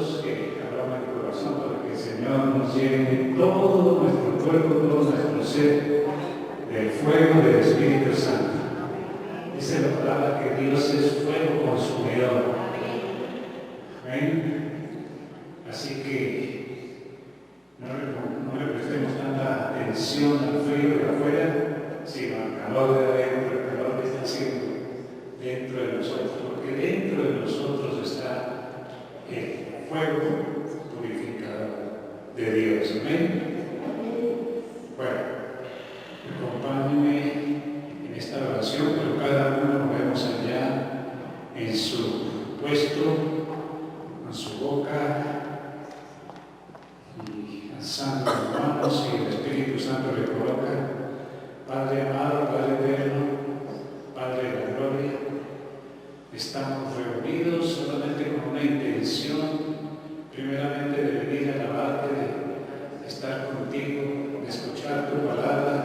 Dios que hablamos en el corazón para que el Señor nos llene todo nuestro cuerpo, todo nuestro ser, del fuego del Espíritu Santo. Dice la palabra que Dios es fuego consumidor. Amén. Así que no le prestemos tanta atención al frío de afuera, sino al calor de adentro, el calor que está haciendo dentro de nosotros, porque dentro de nosotros está el fuego purificador de Dios. Amén. Bueno, acompáñenme en esta oración, pero cada uno nos vemos allá en su puesto, en su boca, y alzando las manos, y el Espíritu Santo le coloca. Padre amado, Padre eterno, Padre de la gloria, estamos reunidos solamente con una intención, primeramente de venir a alabarte, de estar contigo, de escuchar tu palabra,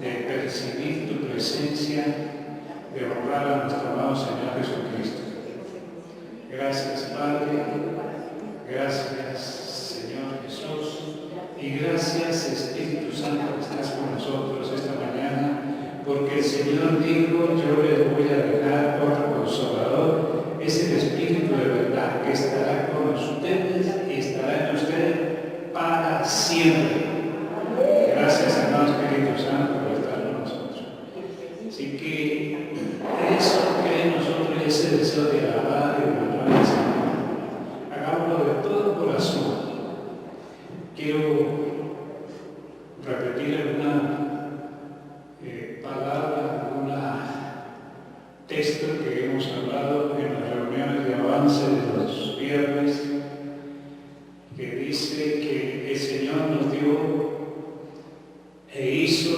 de percibir tu presencia, de honrar a nuestro amado Señor Jesucristo. Gracias, Padre, gracias, Señor Jesús, y gracias, Espíritu Santo, que estás con nosotros esta mañana, porque el Señor dijo: yo les voy a dejar otro Consolador, es el Espíritu de verdad, que estará con ustedes y estará en ustedes para siempre. Gracias, amado Espíritu Santo, por estar con nosotros. Así que eso que hay en nosotros, ese deseo de alabar y de honrar al Señor, hagámoslo de todo corazón. Quiero repetir alguna palabra, algún texto que hemos hablado en las reuniones de avance de los viernes, que dice que el Señor nos dio e hizo,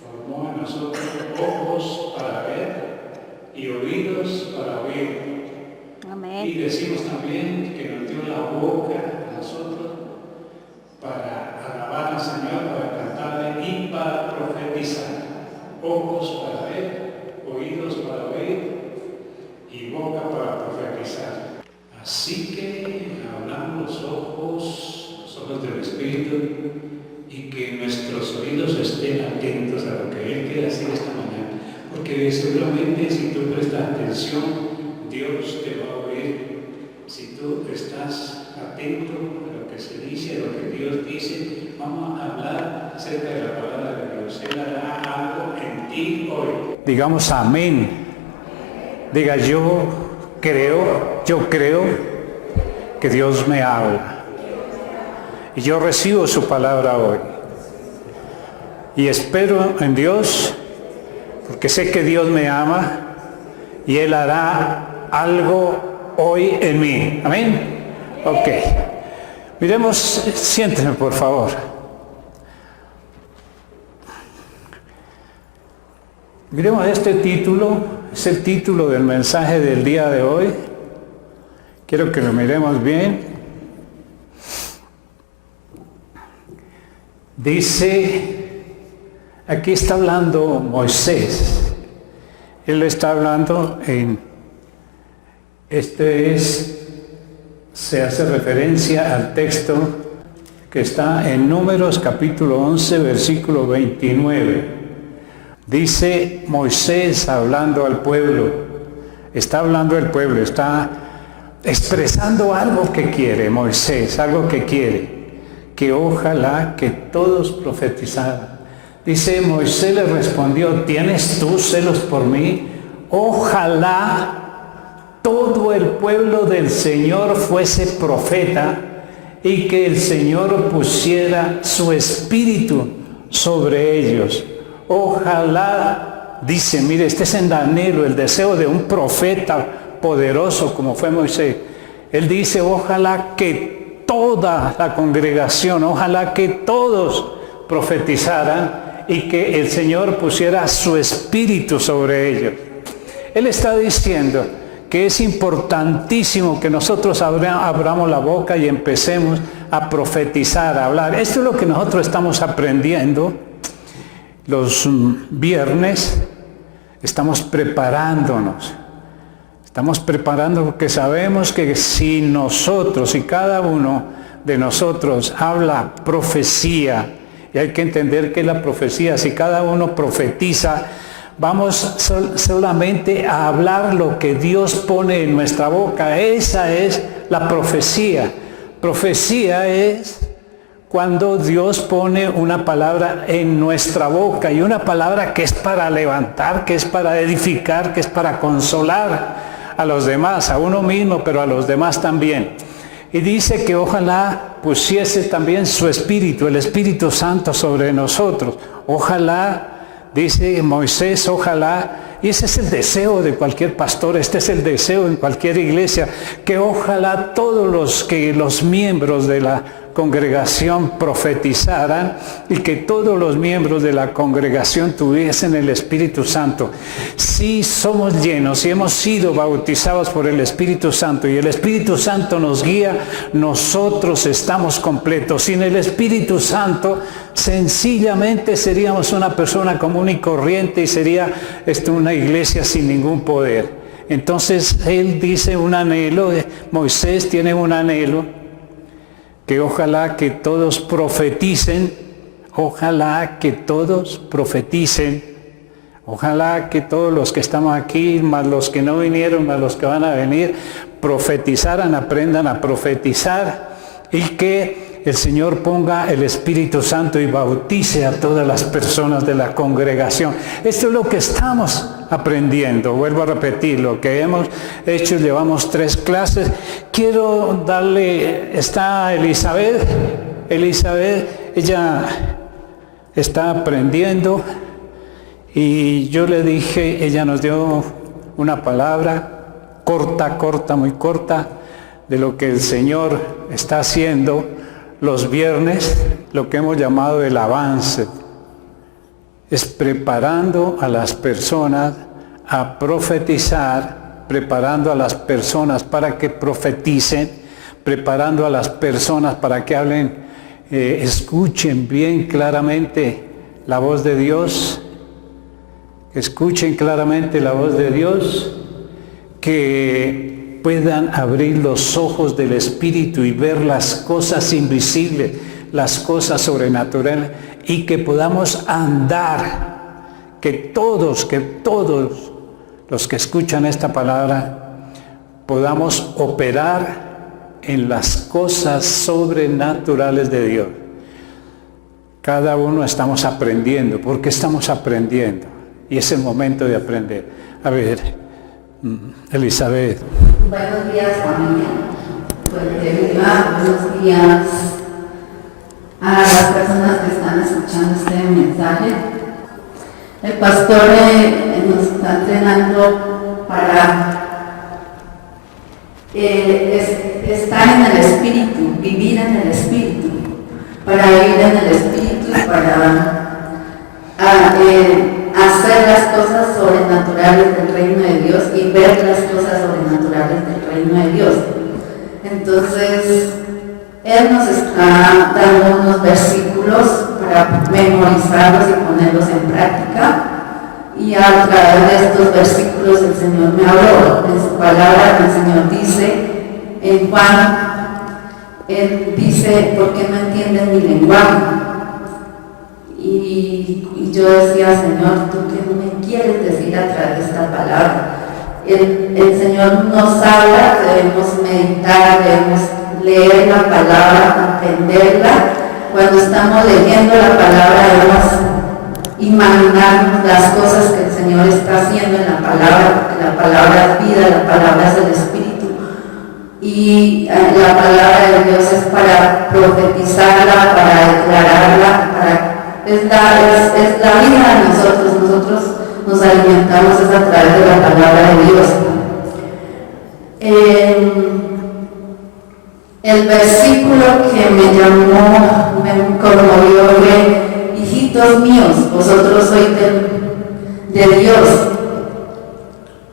formó en nosotros ojos para ver y oídos para oír. Amén. Y decimos también que nos dio la boca a nosotros para alabar al Señor, para cantarle y para profetizar. Ojos para ver, oídos para oír y boca para profetizar. Así que abramos los ojos del Espíritu, y que nuestros oídos estén atentos a lo que Él quiere decir esta mañana. Porque seguramente si tú prestas atención, Dios te va a oír. Si tú estás atento a lo que se dice, a lo que Dios dice, vamos a hablar acerca de la palabra de Dios. Él hará algo en ti hoy. Digamos amén. Diga: yo creo que Dios me habla. Y yo recibo su palabra hoy. Y espero en Dios, porque sé que Dios me ama y Él hará algo hoy en mí. Amén. Ok. Miremos, siéntense por favor. Miremos este título, es el título del mensaje del día de hoy. Quiero que lo miremos bien. Dice, aquí está hablando Moisés. Él está hablando se hace referencia al texto que está en Números capítulo 11, versículo 29. Dice Moisés hablando al pueblo, está hablando al pueblo, está expresando algo que quiere Moisés, algo que quiere. Que ojalá que todos profetizaran. Dice, Moisés le respondió: ¿tienes tú celos por mí? Ojalá todo el pueblo del Señor fuese profeta, y que el Señor pusiera su espíritu sobre ellos. Ojalá, dice, mire, este es en anhelo, el deseo de un profeta poderoso como fue Moisés. Él dice: ojalá que toda la congregación, ojalá que todos profetizaran y que el Señor pusiera su espíritu sobre ellos. Él está diciendo que es importantísimo que nosotros abramos la boca y empecemos a profetizar, a hablar. Esto es lo que nosotros estamos aprendiendo los viernes. Estamos preparándonos. Estamos preparando porque sabemos que si nosotros, si cada uno de nosotros habla profecía, y hay que entender que la profecía, si cada uno profetiza, vamos solamente a hablar lo que Dios pone en nuestra boca. Esa es la profecía. Profecía es cuando Dios pone una palabra en nuestra boca, y una palabra que es para levantar, que es para edificar, que es para consolar a los demás, a uno mismo, pero a los demás también. Y dice que ojalá pusiese también su Espíritu, el Espíritu Santo sobre nosotros. Ojalá, dice Moisés, ojalá, y ese es el deseo de cualquier pastor, este es el deseo en cualquier iglesia, que ojalá todos los miembros de la congregación profetizaran y que todos los miembros de la congregación tuviesen el Espíritu Santo. Si somos llenos, si hemos sido bautizados por el Espíritu Santo y el Espíritu Santo nos guía, nosotros estamos completos. Sin el Espíritu Santo, sencillamente seríamos una persona común y corriente y sería una iglesia sin ningún poder. Entonces él dice un anhelo, Moisés tiene un anhelo, que ojalá que todos profeticen, ojalá que todos profeticen, ojalá que todos los que estamos aquí, más los que no vinieron, más los que van a venir, profetizaran, aprendan a profetizar, y que el Señor ponga el Espíritu Santo y bautice a todas las personas de la congregación. Esto es lo que estamos aprendiendo. Vuelvo a repetir, lo que hemos hecho, llevamos 3 clases. Quiero darle, está Elizabeth, ella está aprendiendo, y yo le dije, ella nos dio una palabra corta, muy corta, de lo que el Señor está haciendo los viernes, lo que hemos llamado el avance. Es preparando a las personas a profetizar, preparando a las personas para que profeticen, preparando a las personas para que hablen, escuchen bien claramente la voz de Dios, escuchen claramente la voz de Dios, que puedan abrir los ojos del Espíritu y ver las cosas invisibles, las cosas sobrenaturales, y que podamos andar, que todos los que escuchan esta palabra podamos operar en las cosas sobrenaturales de Dios. Cada uno estamos aprendiendo. ¿Por qué estamos aprendiendo? Y es el momento de aprender. A ver, Elizabeth. Buenos días, familia. Buenos días a las personas que están escuchando este mensaje. El pastor nos está entrenando para estar en el Espíritu, vivir en el Espíritu, para ir en el Espíritu, para hacer las cosas sobrenaturales del reino de Dios y ver las cosas sobrenaturales del reino de Dios. Entonces, Él nos está dando unos versículos para memorizarlos y ponerlos en práctica, y a través de estos versículos el Señor me habló. En su palabra el Señor dice, en Juan, Él dice, ¿por qué no entiendes mi lenguaje? Y yo decía, Señor, ¿tú qué me quieres decir a través de esta palabra? El Señor nos habla, debemos meditar, debemos leer la palabra, entenderla. Cuando estamos leyendo la palabra, debemos imaginarnos las cosas que el Señor está haciendo en la palabra, porque la palabra es vida, la palabra es el Espíritu. Y la palabra de Dios es para profetizarla, para declararla, es la vida de nosotros nos alimentamos es a través de la palabra de Dios. El versículo que me llamó, me conmovió fue, hijitos míos, vosotros sois de Dios.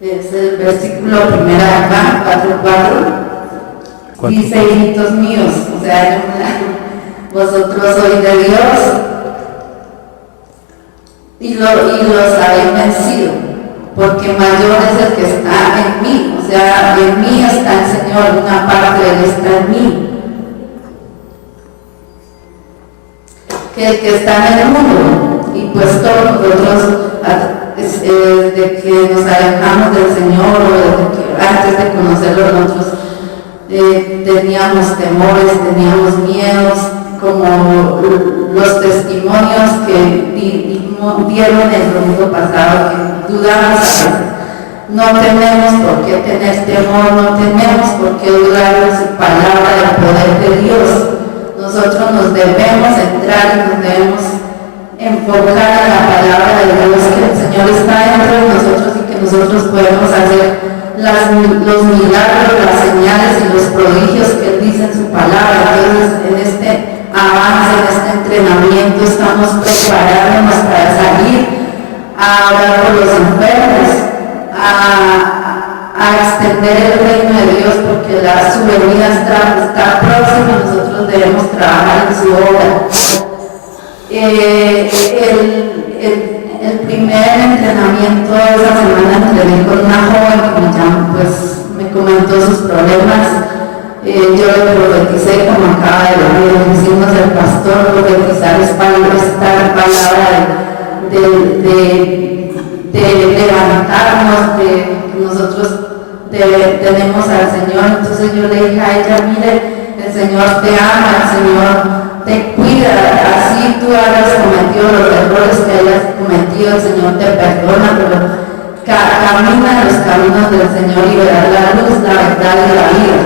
Es el versículo 1 acá, 4:4. Dice, hijitos míos, o sea, vosotros sois de Dios y los habéis vencido, porque mayor es el que está en mí, o sea, en mí está el Señor, una parte de Él está en mí, que el que está en el mundo. Y pues todos nosotros, de que nos alejamos del Señor o de que antes de conocerlo nosotros teníamos temores, teníamos miedos, como los testimonios que dieron el domingo pasado, que dudamos a veces. No tenemos por qué tener temor, no tenemos por qué dudar de su palabra, del poder de Dios. Nosotros nos debemos entrar y nos debemos enfocar en la palabra de Dios, que el Señor está dentro de nosotros y que nosotros podemos hacer los milagros, las señales y los prodigios que Él dice en su palabra. Entonces, en este avance, en este entrenamiento, estamos preparándonos para salir a orar por los enfermos, a extender el reino de Dios, porque su venida está próxima y nosotros debemos trabajar en su obra. El primer entrenamiento de esa semana entrené con una joven que me comentó sus problemas. Yo le profeticé, como acaba de decirnos el pastor, profetizar es esta palabra de levantarnos, de que nosotros tenemos al Señor. Entonces yo le dije a ella, mire, el Señor te ama, el Señor te cuida, así tú hayas cometido los errores que hayas cometido, el Señor te perdona, pero camina en los caminos del Señor y verás la luz, la verdad y la vida.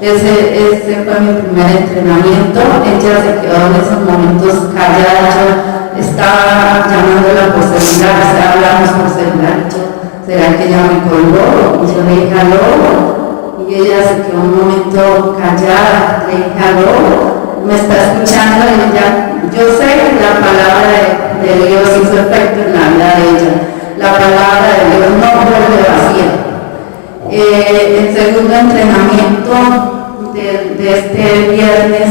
Ese fue mi primer entrenamiento. Ella se quedó en esos momentos callada. Yo estaba llamándola por celular, o sea, hablamos por celular. ¿Será que ella me colgó? Y yo le dije aló, y ella se quedó un momento callada. Le dije aló, me está escuchando, y ella, yo sé que la palabra de Dios hizo efecto en la vida de ella. La palabra de Dios no vuelve vacía. El segundo entrenamiento de este viernes,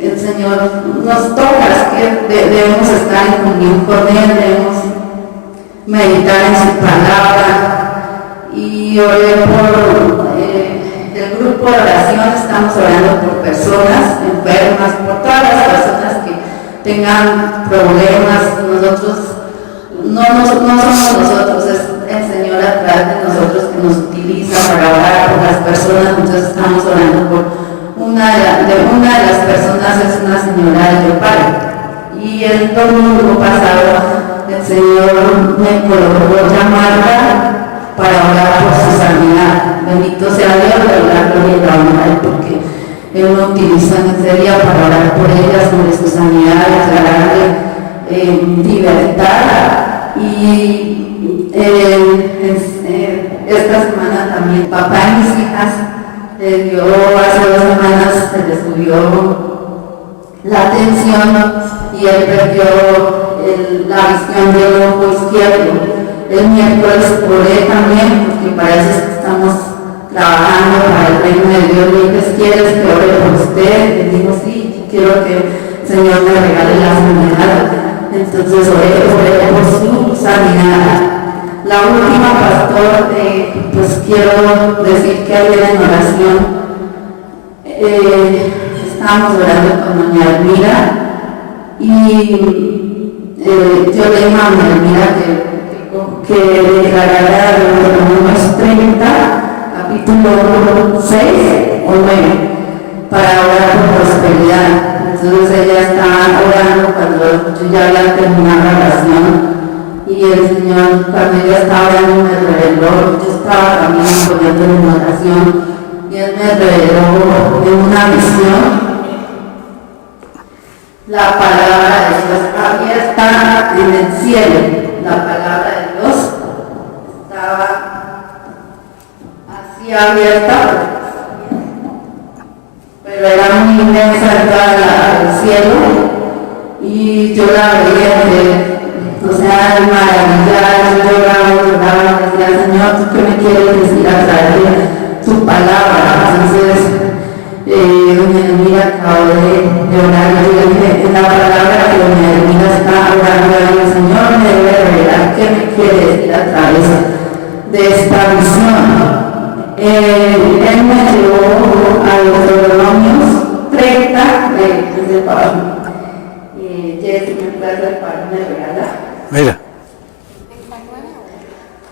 el Señor nos toca, es que debemos estar en comunión con Él, debemos meditar en su palabra. Y oré por el grupo de oración, estamos orando por personas enfermas, por todas las personas que tengan problemas. Nosotros no somos nosotros, es el Señor a través de nosotros que nos utiliza para orar por las personas. Entonces estamos orando por una de las personas, es una señora de Yopal, y el domingo pasado el Señor me colocó llamarla para orar por su sanidad. Bendito sea Dios, de la gloria y la honra, porque Él me utilizó en ese día para orar por ella, sobre su sanidad, declararle libertad. Y esta semana también papá de mis hijas le dio, hace 2 semanas se le subió la atención y él perdió la visión del ojo izquierdo. El miércoles oré también, porque parece que estamos trabajando para el reino de Dios. Le dije, ¿quieres que ore por usted? Le digo, sí, quiero que el Señor me regale la sanidad. Entonces oré por su sanidad. La última, pastor, pues quiero decir que ayer en oración estábamos orando con doña Elmira, y yo le dije a doña Elmira que declarara Números 30, capítulo 6 o 9, para orar por prosperidad. Entonces ella estaba orando cuando yo ya había terminado la oración, y el Señor, cuando ella estaba orando, me reveló. Yo estaba también poniendo en oración, y Él me reveló en una visión la palabra de Dios. Abierta en el cielo, la palabra de Dios estaba así abierta, pero era muy inmensa el cielo, y yo la veía, o sea, maravillada. Yo lloraba, decía, Señor, ¿tú qué me quieres decir a través de tu palabra? Entonces, doña Elmira acabó de orar, y yo dije, en la palabra que doña Elmira está orando, el Señor me debe revelar qué me quiere decir a través Él me llevó a los Deuteronomios 30, desde abajo. Jessy, ¿me puedes regalar? Mira.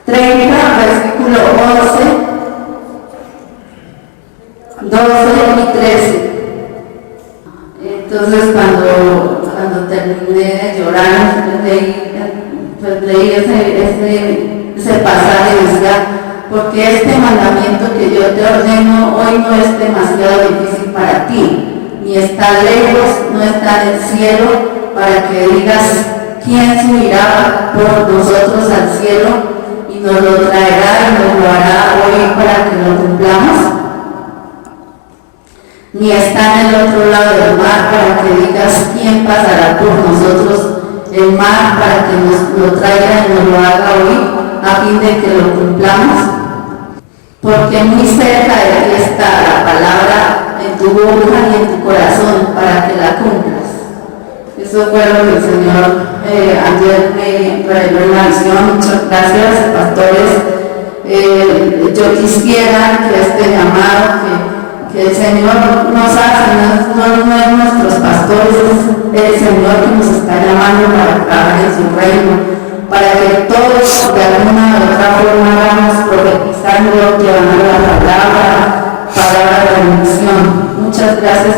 30, versículo 11, 12 y 13. Entonces cuando terminé de llorar, leí ese pasaje y decía, porque este mandamiento que yo te ordeno hoy no es demasiado difícil para ti, ni está lejos, no está en el cielo, para que digas, ¿quién subirá por nosotros al cielo y nos lo traerá y nos lo hará hoy para que lo cumplamos? Ni está en el otro lado del mar para que digas, ¿quién pasará por nosotros el mar para que nos lo traiga y nos lo haga hoy a fin de que lo cumplamos? Porque muy cerca de ti está la palabra en tu boca y en tu corazón para que la cumplas. Eso fue lo que el Señor ayer me reveló en la visión. Muchas gracias, pastores. Yo quisiera que este llamado que el Señor nos hace, no es nuestros pastores, es el Señor que nos está llamando para trabajar en su reino, para que todos de alguna u otra forma vamos profetizando, llevando la palabra de bendición. Muchas gracias.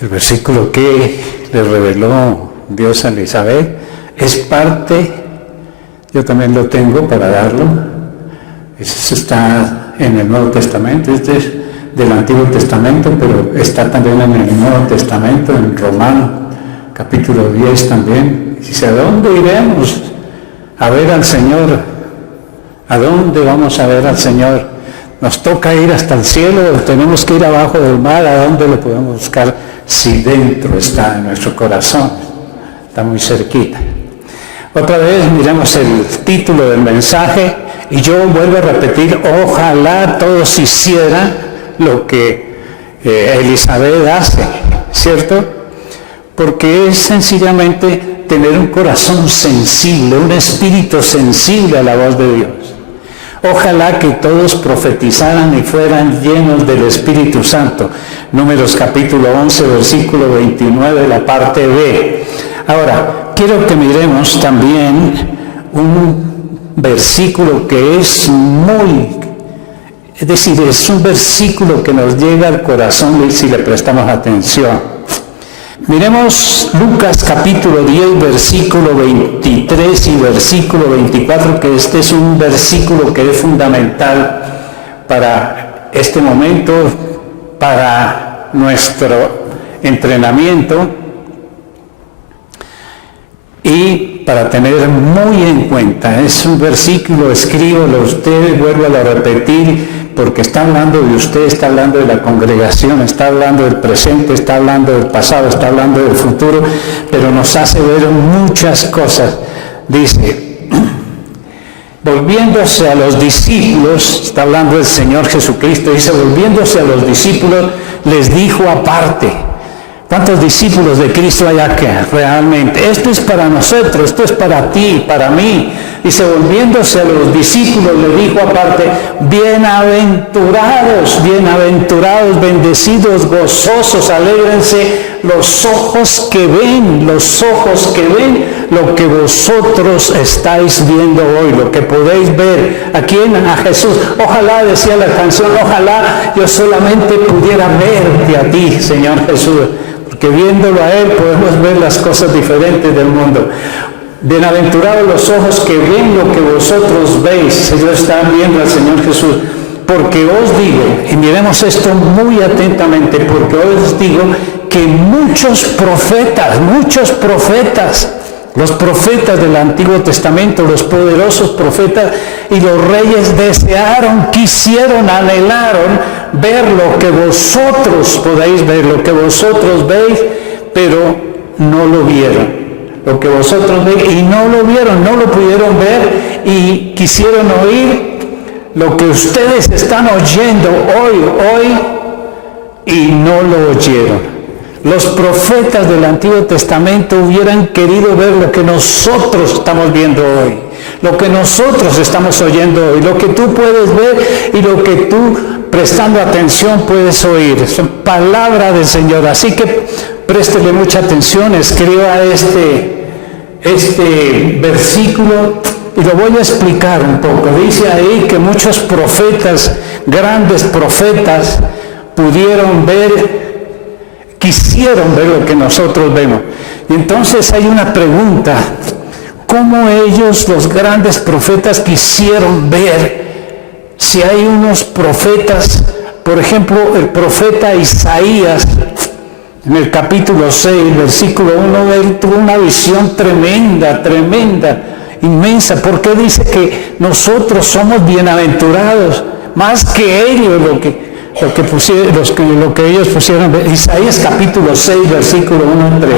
El versículo que le reveló Dios a Elizabeth es parte, yo también lo tengo para darlo, eso está en el Nuevo Testamento, este es del Antiguo Testamento, pero está también en el Nuevo Testamento, en Romanos, capítulo 10 también. Dice, ¿a dónde iremos a ver al Señor? ¿A dónde vamos a ver al Señor? ¿Nos toca ir hasta el cielo o tenemos que ir abajo del mar? ¿A dónde lo podemos buscar si dentro está en nuestro corazón? Está muy cerquita. Otra vez miremos el título del mensaje y yo vuelvo a repetir, ojalá todos hicieran lo que Elizabeth hace, ¿cierto? Porque es sencillamente tener un corazón sensible, un espíritu sensible a la voz de Dios. Ojalá que todos profetizaran y fueran llenos del Espíritu Santo. Números capítulo 11, versículo 29, la parte B. Ahora, quiero que miremos también un versículo que es es un versículo que nos llega al corazón si le prestamos atención. Miremos Lucas capítulo 10, versículo 23 y versículo 24, que este es un versículo que es fundamental para este momento, para nuestro entrenamiento y para tener muy en cuenta. Es un versículo, escríbalo ustedes, vuelvo a repetir, porque está hablando de usted, está hablando de la congregación, está hablando del presente, está hablando del pasado, está hablando del futuro, pero nos hace ver muchas cosas. Dice, volviéndose a los discípulos, está hablando del Señor Jesucristo, dice, volviéndose a los discípulos, les dijo aparte. ¿Cuántos discípulos de Cristo hay aquí realmente? Esto es para nosotros, esto es para ti, para mí. Dice, volviéndose a los discípulos, le dijo aparte, bienaventurados, bienaventurados, bendecidos, gozosos, alégrense los ojos que ven lo que vosotros estáis viendo hoy, lo que podéis ver. ¿A quién? A Jesús. Ojalá, decía la canción, ojalá yo solamente pudiera verte a ti, Señor Jesús. Porque viéndolo a Él podemos ver las cosas diferentes del mundo. Bienaventurados los ojos que ven lo que vosotros veis. Ellos están viendo al Señor Jesús. Porque os digo, y miremos esto muy atentamente, porque os digo que muchos profetas, los profetas del Antiguo Testamento, los poderosos profetas y los reyes desearon, quisieron, anhelaron ver lo que vosotros podéis ver, lo que vosotros veis, pero no lo vieron. Lo que vosotros veis y no lo vieron, no lo pudieron ver y quisieron oír lo que ustedes están oyendo hoy y no lo oyeron. Los profetas del Antiguo Testamento hubieran querido ver lo que nosotros estamos viendo hoy, lo que nosotros estamos oyendo hoy, lo que tú puedes ver y lo que tú prestando atención puedes oír. Son palabra del Señor, así que préstele mucha atención, escriba este versículo y lo voy a explicar un poco. Dice ahí que muchos profetas, grandes profetas, quisieron ver lo que nosotros vemos. Y entonces hay una pregunta: ¿cómo ellos, los grandes profetas, quisieron ver? Si hay unos profetas, por ejemplo, el profeta Isaías, en el capítulo 6, versículo 1, él tuvo una visión tremenda, inmensa, porque dice que nosotros somos bienaventurados, más que ellos, lo que ellos pusieron. Isaías capítulo 6, versículo 1 y 3.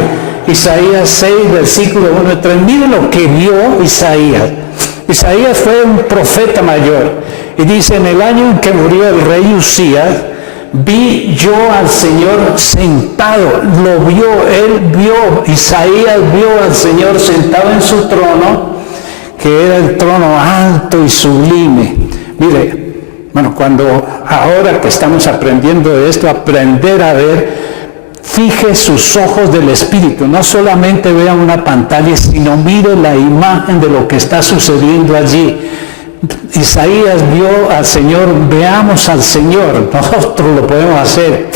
Isaías 6, versículo 1 y 3. Miren lo que vio Isaías. Isaías fue un profeta mayor. Y dice: en el año en que murió el rey Usías, vi yo al Señor sentado. Isaías vio al Señor sentado en su trono, que era el trono alto y sublime. Mire, bueno, ahora que estamos aprendiendo de esto, aprender a ver, fije sus ojos del Espíritu, no solamente vea una pantalla, sino mire la imagen de lo que está sucediendo allí. Isaías vio al Señor, veamos al Señor, nosotros lo podemos hacer.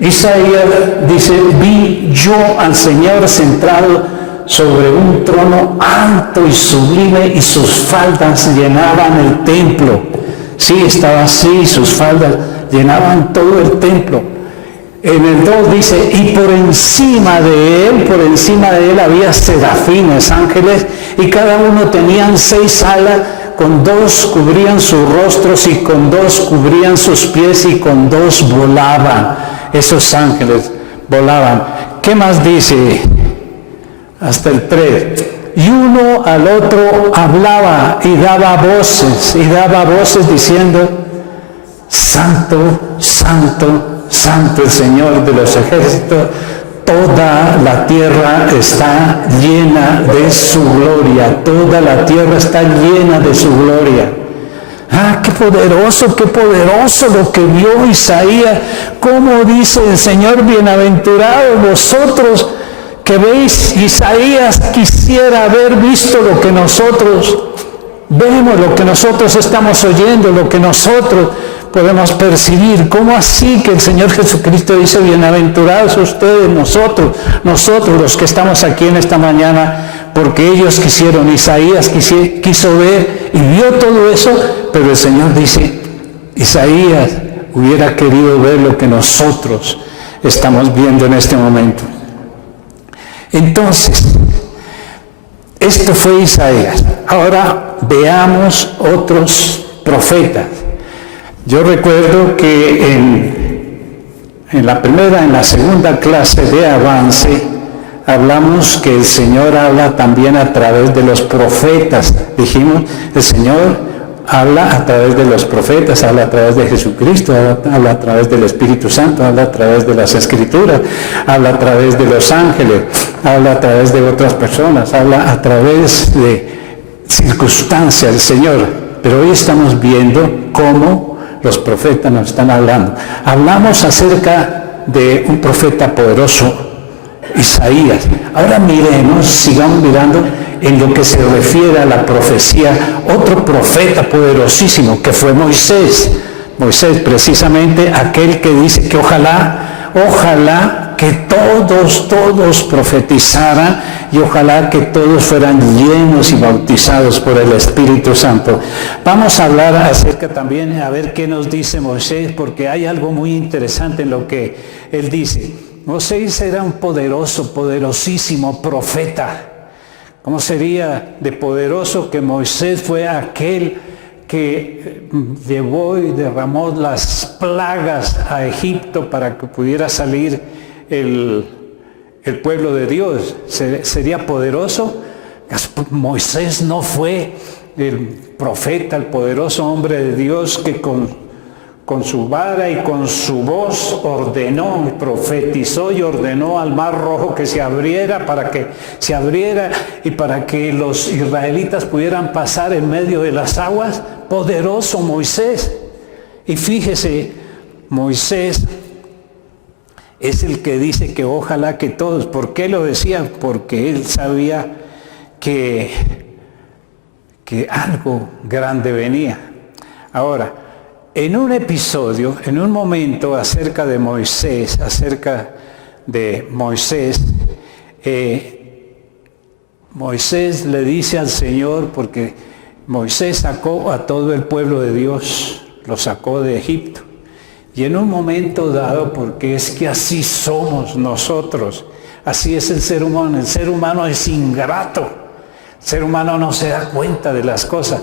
Isaías dice: vi yo al Señor sentado sobre un trono alto y sublime, y sus faldas llenaban el templo. Sí, estaba así, sus faldas llenaban todo el templo. En el 2 dice: y por encima de él había serafines, ángeles, y cada uno tenían 6 alas, con 2 cubrían sus rostros, y con 2 cubrían sus pies, y con 2 volaban. Esos ángeles volaban. ¿Qué más dice? Hasta el 3. Y uno al otro hablaba y daba voces diciendo: Santo, Santo, Santo el Señor de los ejércitos, toda la tierra está llena de su gloria, toda la tierra está llena de su gloria. Ah, qué poderoso lo que vio Isaías. Como dice el Señor: bienaventurados vosotros que veis. Isaías quisiera haber visto lo que nosotros vemos, lo que nosotros estamos oyendo, lo que nosotros podemos percibir. ¿Cómo así que el Señor Jesucristo dice: bienaventurados ustedes, nosotros los que estamos aquí en esta mañana? Porque ellos quisieron, Isaías quiso ver y vio todo eso, pero el Señor dice: Isaías hubiera querido ver lo que nosotros estamos viendo en este momento. Entonces, esto fue Isaías. Ahora veamos otros profetas. Yo recuerdo que en la segunda clase de avance, hablamos que el Señor habla también a través de los profetas. Dijimos, el Señor habla a través de los profetas, habla a través de Jesucristo, habla a través del Espíritu Santo, habla a través de las Escrituras, habla a través de los ángeles, habla a través de otras personas, habla a través de circunstancias del Señor. Pero hoy estamos viendo cómo los profetas nos están hablando. Hablamos acerca de un profeta poderoso, Isaías. Ahora sigamos mirando en lo que se refiere a la profecía, otro profeta poderosísimo que fue Moisés. Moisés, precisamente aquel que dice que ojalá que todos profetizaran, y ojalá que todos fueran llenos y bautizados por el Espíritu Santo. Vamos a hablar acerca también, a ver qué nos dice Moisés, porque hay algo muy interesante en lo que él dice. Moisés era un poderosísimo profeta. ¿Cómo sería de poderoso que Moisés fue aquel que llevó y derramó las plagas a Egipto para que pudiera salir el pueblo de Dios? ¿Sería poderoso? Moisés no fue el profeta, el poderoso hombre de Dios que con con su vara y con su voz ordenó, profetizó y ordenó al mar rojo que se abriera y para que los israelitas pudieran pasar en medio de las aguas. Poderoso Moisés. Y fíjese, Moisés es el que dice que ojalá que todos. ¿Por qué lo decía? Porque él sabía que algo grande venía. Ahora, en un episodio, en un momento acerca de Moisés, Moisés le dice al Señor, porque Moisés sacó a todo el pueblo de Dios, lo sacó de Egipto. Y en un momento dado, porque es que así somos nosotros, así es el ser humano es ingrato, el ser humano no se da cuenta de las cosas.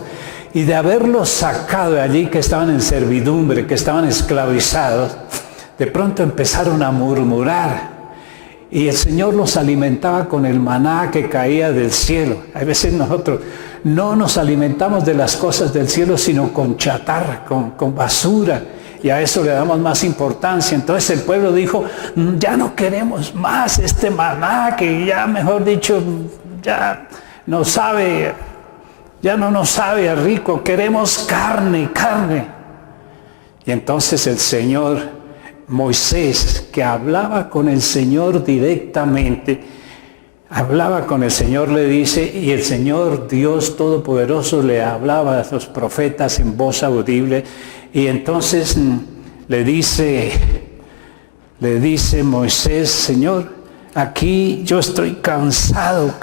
Y de haberlos sacado de allí, que estaban en servidumbre, que estaban esclavizados, de pronto empezaron a murmurar. Y el Señor los alimentaba con el maná que caía del cielo. A veces nosotros no nos alimentamos de las cosas del cielo, sino con chatarra, con basura. Y a eso le damos más importancia. Entonces el pueblo dijo, ya no queremos más este maná, que ya, mejor dicho, ya no nos sabe a rico, queremos carne. Y entonces el Señor, Moisés, que hablaba con el Señor directamente, le dice, y el Señor Dios Todopoderoso le hablaba a los profetas en voz audible, y entonces le dice Moisés, Señor, aquí yo estoy cansado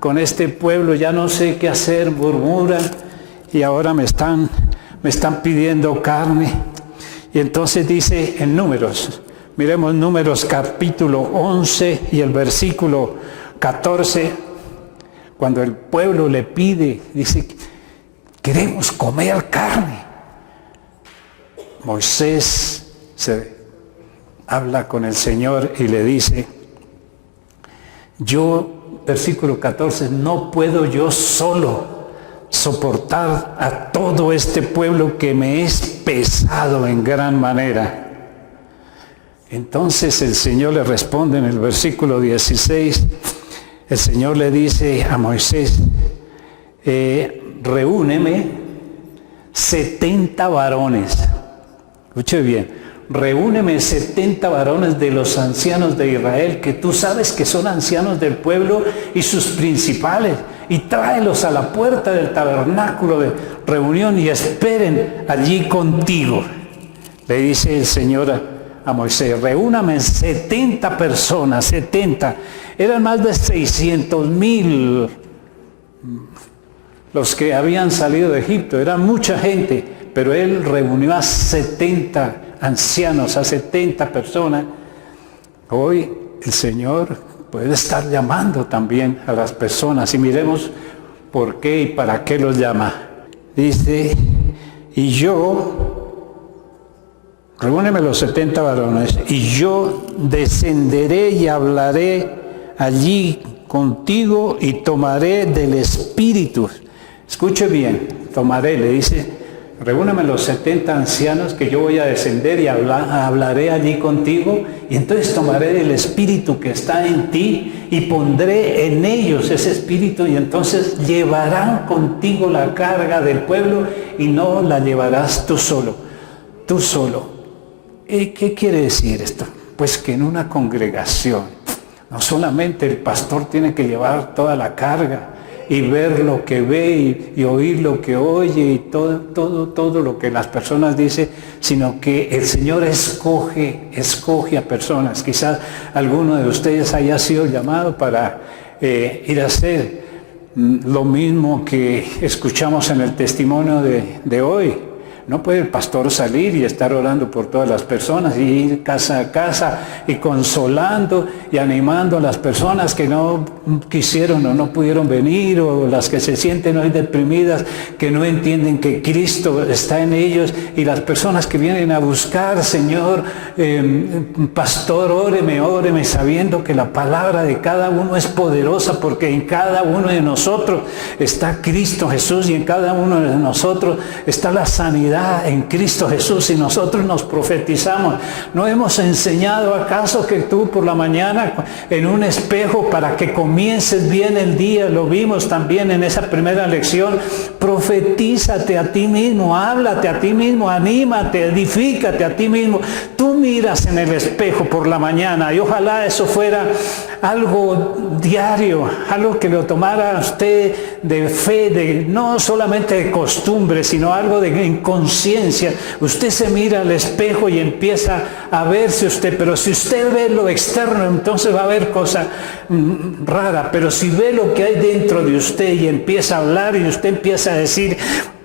con este pueblo, ya no sé qué hacer, murmuran, y ahora me están pidiendo carne. Y entonces dice en Números, miremos Números capítulo 11 y el versículo 14, cuando el pueblo le pide, dice, queremos comer carne. Moisés habla con el Señor y le dice, versículo 14, no puedo yo solo soportar a todo este pueblo que me es pesado en gran manera. Entonces el Señor le responde en el versículo 16, el Señor le dice a Moisés, reúneme 70 varones. Escuche bien, reúneme 70 varones de los ancianos de Israel, que tú sabes que son ancianos del pueblo y sus principales, y tráelos a la puerta del tabernáculo de reunión y esperen allí contigo. Le dice el Señor a Moisés, reúname 70 personas, 70. Eran más de 600,000 los que habían salido de Egipto, eran mucha gente, pero él reunió a 70 ancianos, a 70 personas. Hoy el Señor puede estar llamando también a las personas, y miremos por qué y para qué los llama. Dice, y yo, reúneme los 70 varones, y yo descenderé y hablaré allí contigo y tomaré del Espíritu. Escuche bien, tomaré, le dice, reúname los 70 ancianos que yo voy a descender y hablaré allí contigo, y entonces tomaré del Espíritu que está en ti y pondré en ellos ese Espíritu, y entonces llevarán contigo la carga del pueblo y no la llevarás tú solo. ¿Qué quiere decir esto? Pues que en una congregación no solamente el pastor tiene que llevar toda la carga y ver lo que ve y oír lo que oye y todo lo que las personas dicen, sino que el Señor escoge a personas. Quizás alguno de ustedes haya sido llamado para ir a hacer lo mismo que escuchamos en el testimonio de hoy. No puede el pastor salir y estar orando por todas las personas y ir casa a casa y consolando y animando a las personas que no quisieron o no pudieron venir, o las que se sienten hoy deprimidas, que no entienden que Cristo está en ellos, y las personas que vienen a buscar, Señor, pastor, óreme, sabiendo que la palabra de cada uno es poderosa, porque en cada uno de nosotros está Cristo Jesús, y en cada uno de nosotros está la sanidad autoridad en Cristo Jesús y nosotros nos profetizamos. ¿No hemos enseñado acaso que tú por la mañana en un espejo para que comiences bien el día? Lo vimos también en esa primera lección. Profetízate a ti mismo, háblate a ti mismo, anímate, edifícate a ti mismo. Tú miras en el espejo por la mañana y ojalá eso fuera algo diario, algo que lo tomara usted de fe, no solamente de costumbre, sino algo de inconsciencia. Usted se mira al espejo y empieza a verse usted, pero si usted ve lo externo, entonces va a ver cosa rara, pero si ve lo que hay dentro de usted y empieza a hablar y usted empieza a decir: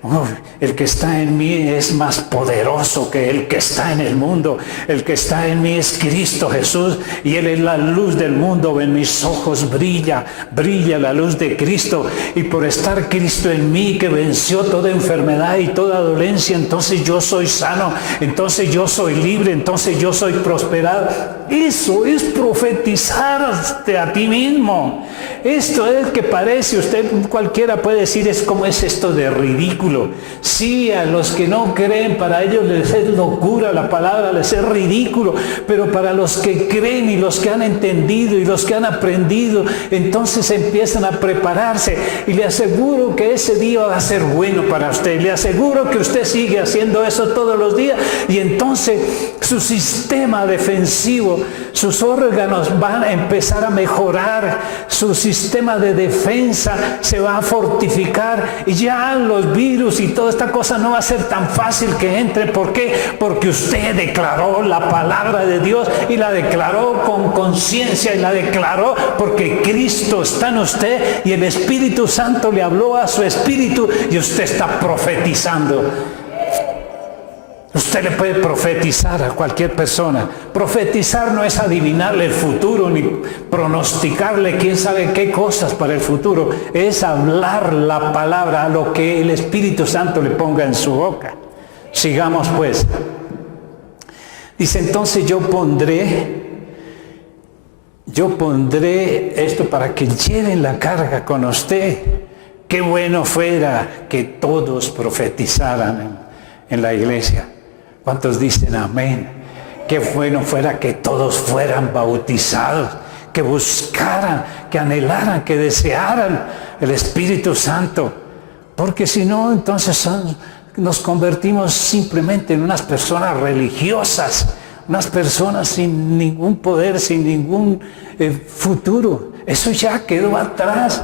oh, el que está en mí es más poderoso que el que está en el mundo. El que está en mí es Cristo Jesús y Él es la luz del mundo. En mis ojos brilla la luz de Cristo. Y por estar Cristo en mí, que venció toda enfermedad y toda dolencia, entonces yo soy sano, entonces yo soy libre, entonces yo soy prosperado. Eso es profetizarte a ti mismo. Esto es que parece, usted cualquiera puede decir, es como es esto de ridículo. Sí, a los que no creen, para ellos les es locura, la palabra les es ridículo, pero para los que creen y los que han entendido y los que han aprendido, entonces empiezan a prepararse y le aseguro que ese día va a ser bueno para usted. Le aseguro que usted sigue haciendo eso todos los días y entonces su sistema defensivo, sus órganos van a empezar a mejorar, su sistema de defensa se va a fortificar y ya los virus y toda esta cosa no va a ser tan fácil que entre. ¿Por qué? Porque usted declaró la palabra de Dios y la declaró con conciencia y la declaró porque Cristo está en usted y el Espíritu Santo le habló a su espíritu y usted está profetizando. Usted le puede profetizar a cualquier persona. Profetizar no es adivinarle el futuro ni pronosticarle quién sabe qué cosas para el futuro. Es hablar la palabra a lo que el Espíritu Santo le ponga en su boca. Sigamos pues. Dice entonces yo pondré esto para que lleven la carga con usted. Qué bueno fuera que todos profetizaran en la iglesia. ¿Cuántos dicen amén? Qué bueno fuera que todos fueran bautizados, que buscaran, que anhelaran, que desearan el Espíritu Santo. Porque si no, entonces nos convertimos simplemente en unas personas religiosas, unas personas sin ningún poder, sin ningún futuro. Eso ya quedó atrás.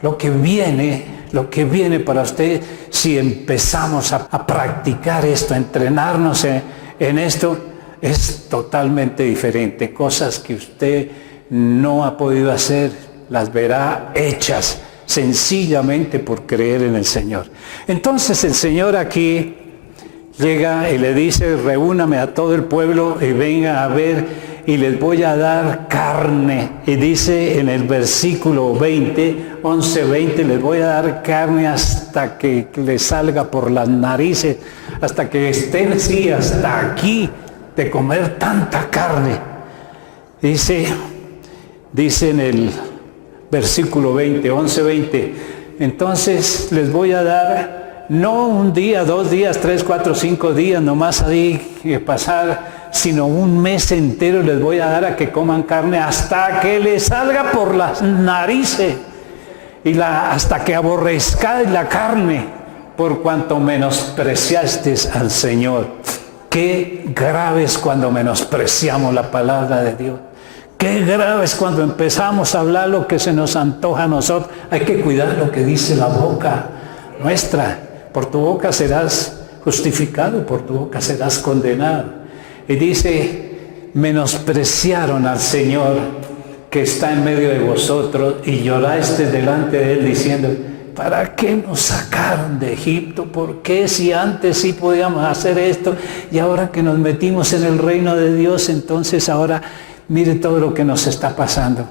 Lo que viene para usted, si empezamos a practicar esto, a entrenarnos en esto, es totalmente diferente. Cosas que usted no ha podido hacer, las verá hechas sencillamente por creer en el Señor. Entonces el Señor aquí llega y le dice: reúname a todo el pueblo y venga a ver y les voy a dar carne. Y dice en el versículo 11:20, les voy a dar carne hasta que les salga por las narices, hasta que estén así, hasta aquí, de comer tanta carne. Dice en el versículo 11:20, entonces les voy a dar no un día, 2 días, 3, 4, 5 días, nomás ahí que pasar, sino un mes entero les voy a dar a que coman carne hasta que les salga por las narices y hasta que aborrezcáis la carne, por cuanto menospreciaste al Señor. Qué grave es cuando menospreciamos la palabra de Dios. Qué grave es cuando empezamos a hablar lo que se nos antoja a nosotros. Hay que cuidar lo que dice la boca nuestra. Por tu boca serás justificado, por tu boca serás condenado. Y dice: menospreciaron al Señor que está en medio de vosotros y lloraste delante de Él diciendo: ¿para qué nos sacaron de Egipto? ¿Por qué si antes sí podíamos hacer esto y ahora que nos metimos en el reino de Dios, entonces ahora mire todo lo que nos está pasando?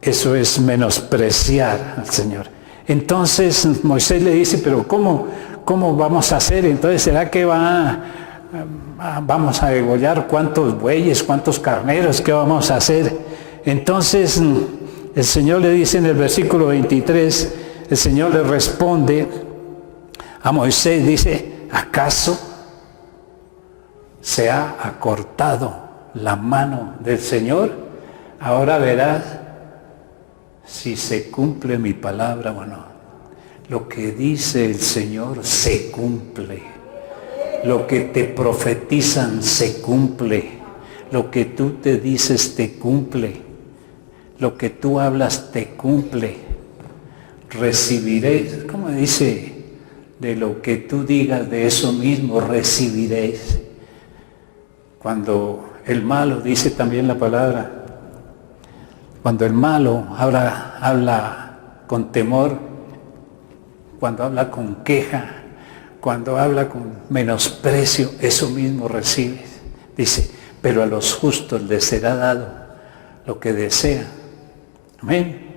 Eso es menospreciar al Señor. Entonces Moisés le dice: pero ¿cómo vamos a hacer? Entonces ¿será que vamos a degollar cuántos bueyes, cuántos carneros? ¿Qué vamos a hacer? Entonces el Señor le dice en el versículo 23, el Señor le responde a Moisés, dice: ¿acaso se ha acortado la mano del Señor? Ahora verás si se cumple mi palabra o no. Lo que dice el Señor se cumple. Lo que te profetizan se cumple. Lo que tú te dices te cumple. Lo que tú hablas te cumple. Recibiréis, ¿cómo dice? De lo que tú digas, de eso mismo recibiréis. Cuando el malo, dice también la palabra, cuando el malo habla con temor, cuando habla con queja, cuando habla con menosprecio, eso mismo recibes. Dice, pero a los justos les será dado lo que desean. Amén.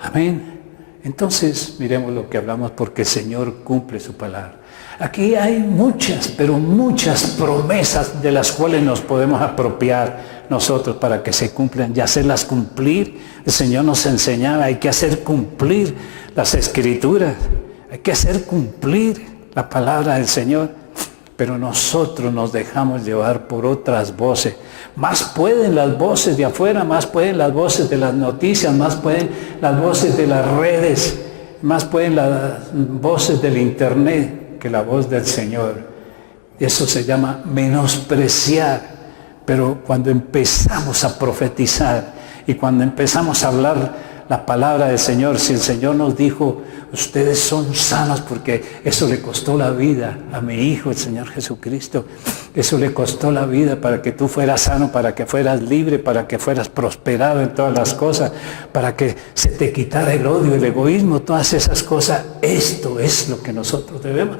Amén. Entonces, miremos lo que hablamos, porque el Señor cumple su palabra. Aquí hay muchas, pero muchas promesas de las cuales nos podemos apropiar nosotros para que se cumplan y hacerlas cumplir. El Señor nos enseñaba, hay que hacer cumplir las Escrituras, hay que hacer cumplir la palabra del Señor, pero nosotros nos dejamos llevar por otras voces. Más pueden las voces de afuera, más pueden las voces de las noticias, más pueden las voces de las redes, más pueden las voces del internet que la voz del Señor. Eso se llama menospreciar. Pero cuando empezamos a profetizar y cuando empezamos a hablar la palabra del Señor, si el Señor nos dijo, ustedes son sanos, porque eso le costó la vida a mi Hijo, el Señor Jesucristo. Eso le costó la vida para que tú fueras sano, para que fueras libre, para que fueras prosperado en todas las cosas, para que se te quitara el odio, el egoísmo, todas esas cosas. Esto es lo que nosotros debemos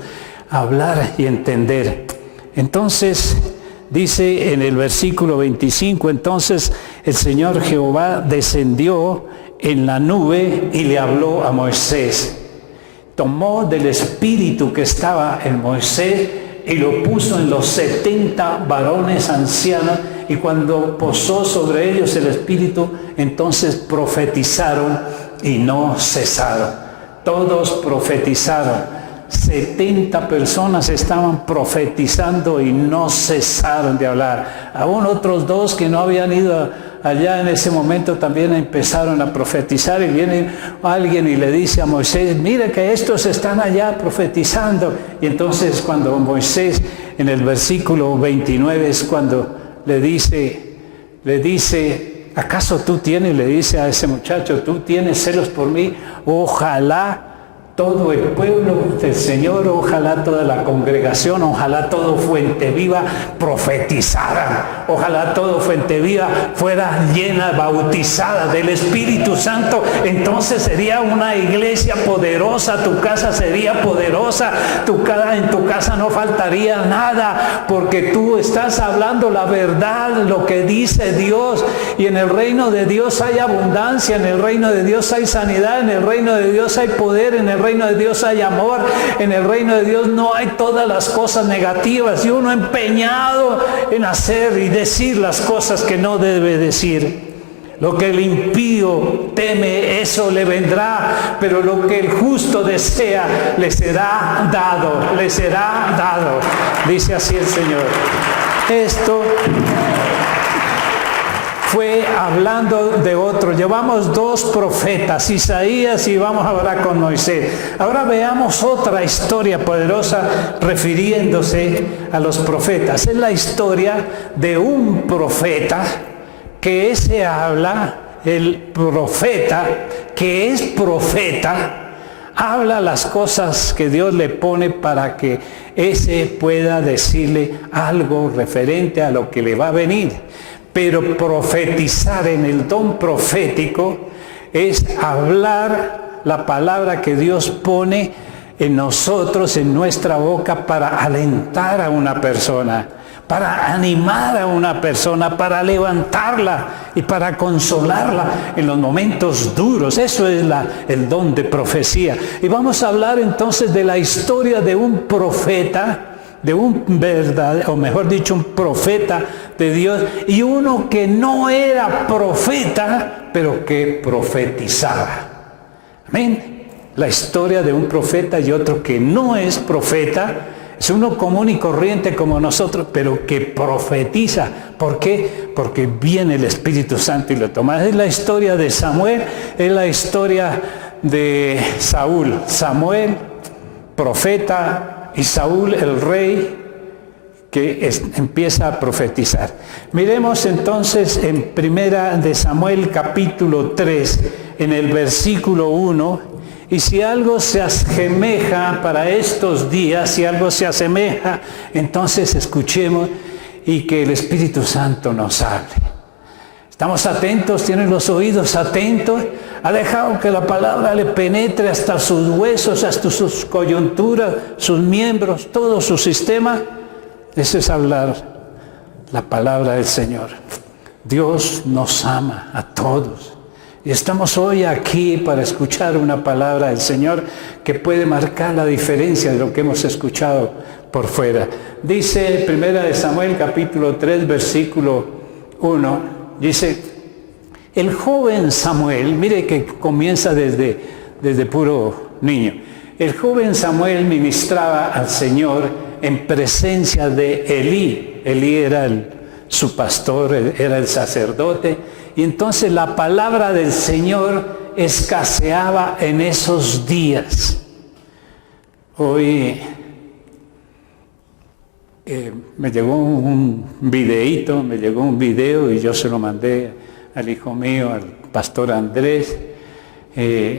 hablar y entender. Entonces, dice en el versículo 25, entonces el Señor Jehová descendió en la nube y le habló a Moisés. Tomó del espíritu que estaba en Moisés y lo puso en los 70 varones ancianos, y cuando posó sobre ellos el espíritu, entonces profetizaron y no cesaron. Todos profetizaron. 70 personas estaban profetizando y no cesaron de hablar. Aún otros 2 que no habían ido allá en ese momento también empezaron a profetizar, y viene alguien y le dice a Moisés, mire que estos están allá profetizando. Y entonces cuando Moisés, en el versículo 29, es cuando le dice, ¿acaso tú tienes, le dice a ese muchacho, tú tienes celos por mí? Ojalá todo el pueblo del Señor, ojalá toda la congregación, ojalá todo Fuente Viva profetizara, ojalá todo Fuente Viva fuera llena, bautizada del Espíritu Santo. Entonces sería una iglesia poderosa, tu casa sería poderosa, en tu casa no faltaría nada, porque tú estás hablando la verdad, lo que dice Dios. Y en el reino de Dios hay abundancia, en el reino de Dios hay sanidad, en el reino de Dios hay poder, en el reino de Dios hay amor, en el reino de Dios no hay todas las cosas negativas, y uno empeñado en hacer y decir las cosas que no debe decir. Lo que el impío teme, eso le vendrá, pero lo que el justo desea, le será dado, le será dado. Dice así el Señor. Esto fue hablando de otro. Llevamos 2 profetas, Isaías, y vamos ahora con Moisés. Ahora veamos otra historia poderosa refiriéndose a los profetas. Es la historia de un profeta que se habla, el profeta que es profeta, habla las cosas que Dios le pone para que ese pueda decirle algo referente a lo que le va a venir. Pero profetizar en el don profético es hablar la palabra que Dios pone en nosotros, en nuestra boca, para alentar a una persona, para animar a una persona, para levantarla y para consolarla en los momentos duros. Eso es el don de profecía. Y vamos a hablar entonces de la historia de un profeta, de un verdadero, o mejor dicho, un profeta de Dios, y uno que no era profeta, pero que profetizaba. Amén. La historia de un profeta y otro que no es profeta. Es uno común y corriente como nosotros, pero que profetiza. ¿Por qué? Porque viene el Espíritu Santo y lo toma. Es la historia de Samuel, es la historia de Saúl. Samuel, profeta, y Saúl, el rey, que empieza a profetizar. Miremos entonces en Primera de Samuel capítulo 3, en el versículo 1, y si algo se asemeja para estos días, si algo se asemeja, entonces escuchemos y que el Espíritu Santo nos hable. ¿Estamos atentos? ¿Tienen los oídos atentos? ¿Ha dejado que la palabra le penetre hasta sus huesos, hasta sus coyunturas, sus miembros, todo su sistema? Eso es hablar la palabra del Señor. Dios nos ama a todos. Y estamos hoy aquí para escuchar una palabra del Señor que puede marcar la diferencia de lo que hemos escuchado por fuera. Dice 1 Samuel capítulo 3 versículo 1, dice, el joven Samuel, mire que comienza desde puro niño. El joven Samuel ministraba al Señor en presencia de Elí. Elí era su pastor, era el sacerdote. Y entonces la palabra del Señor escaseaba en esos días. Hoy me llegó un video y yo se lo mandé al hijo mío, al pastor Andrés,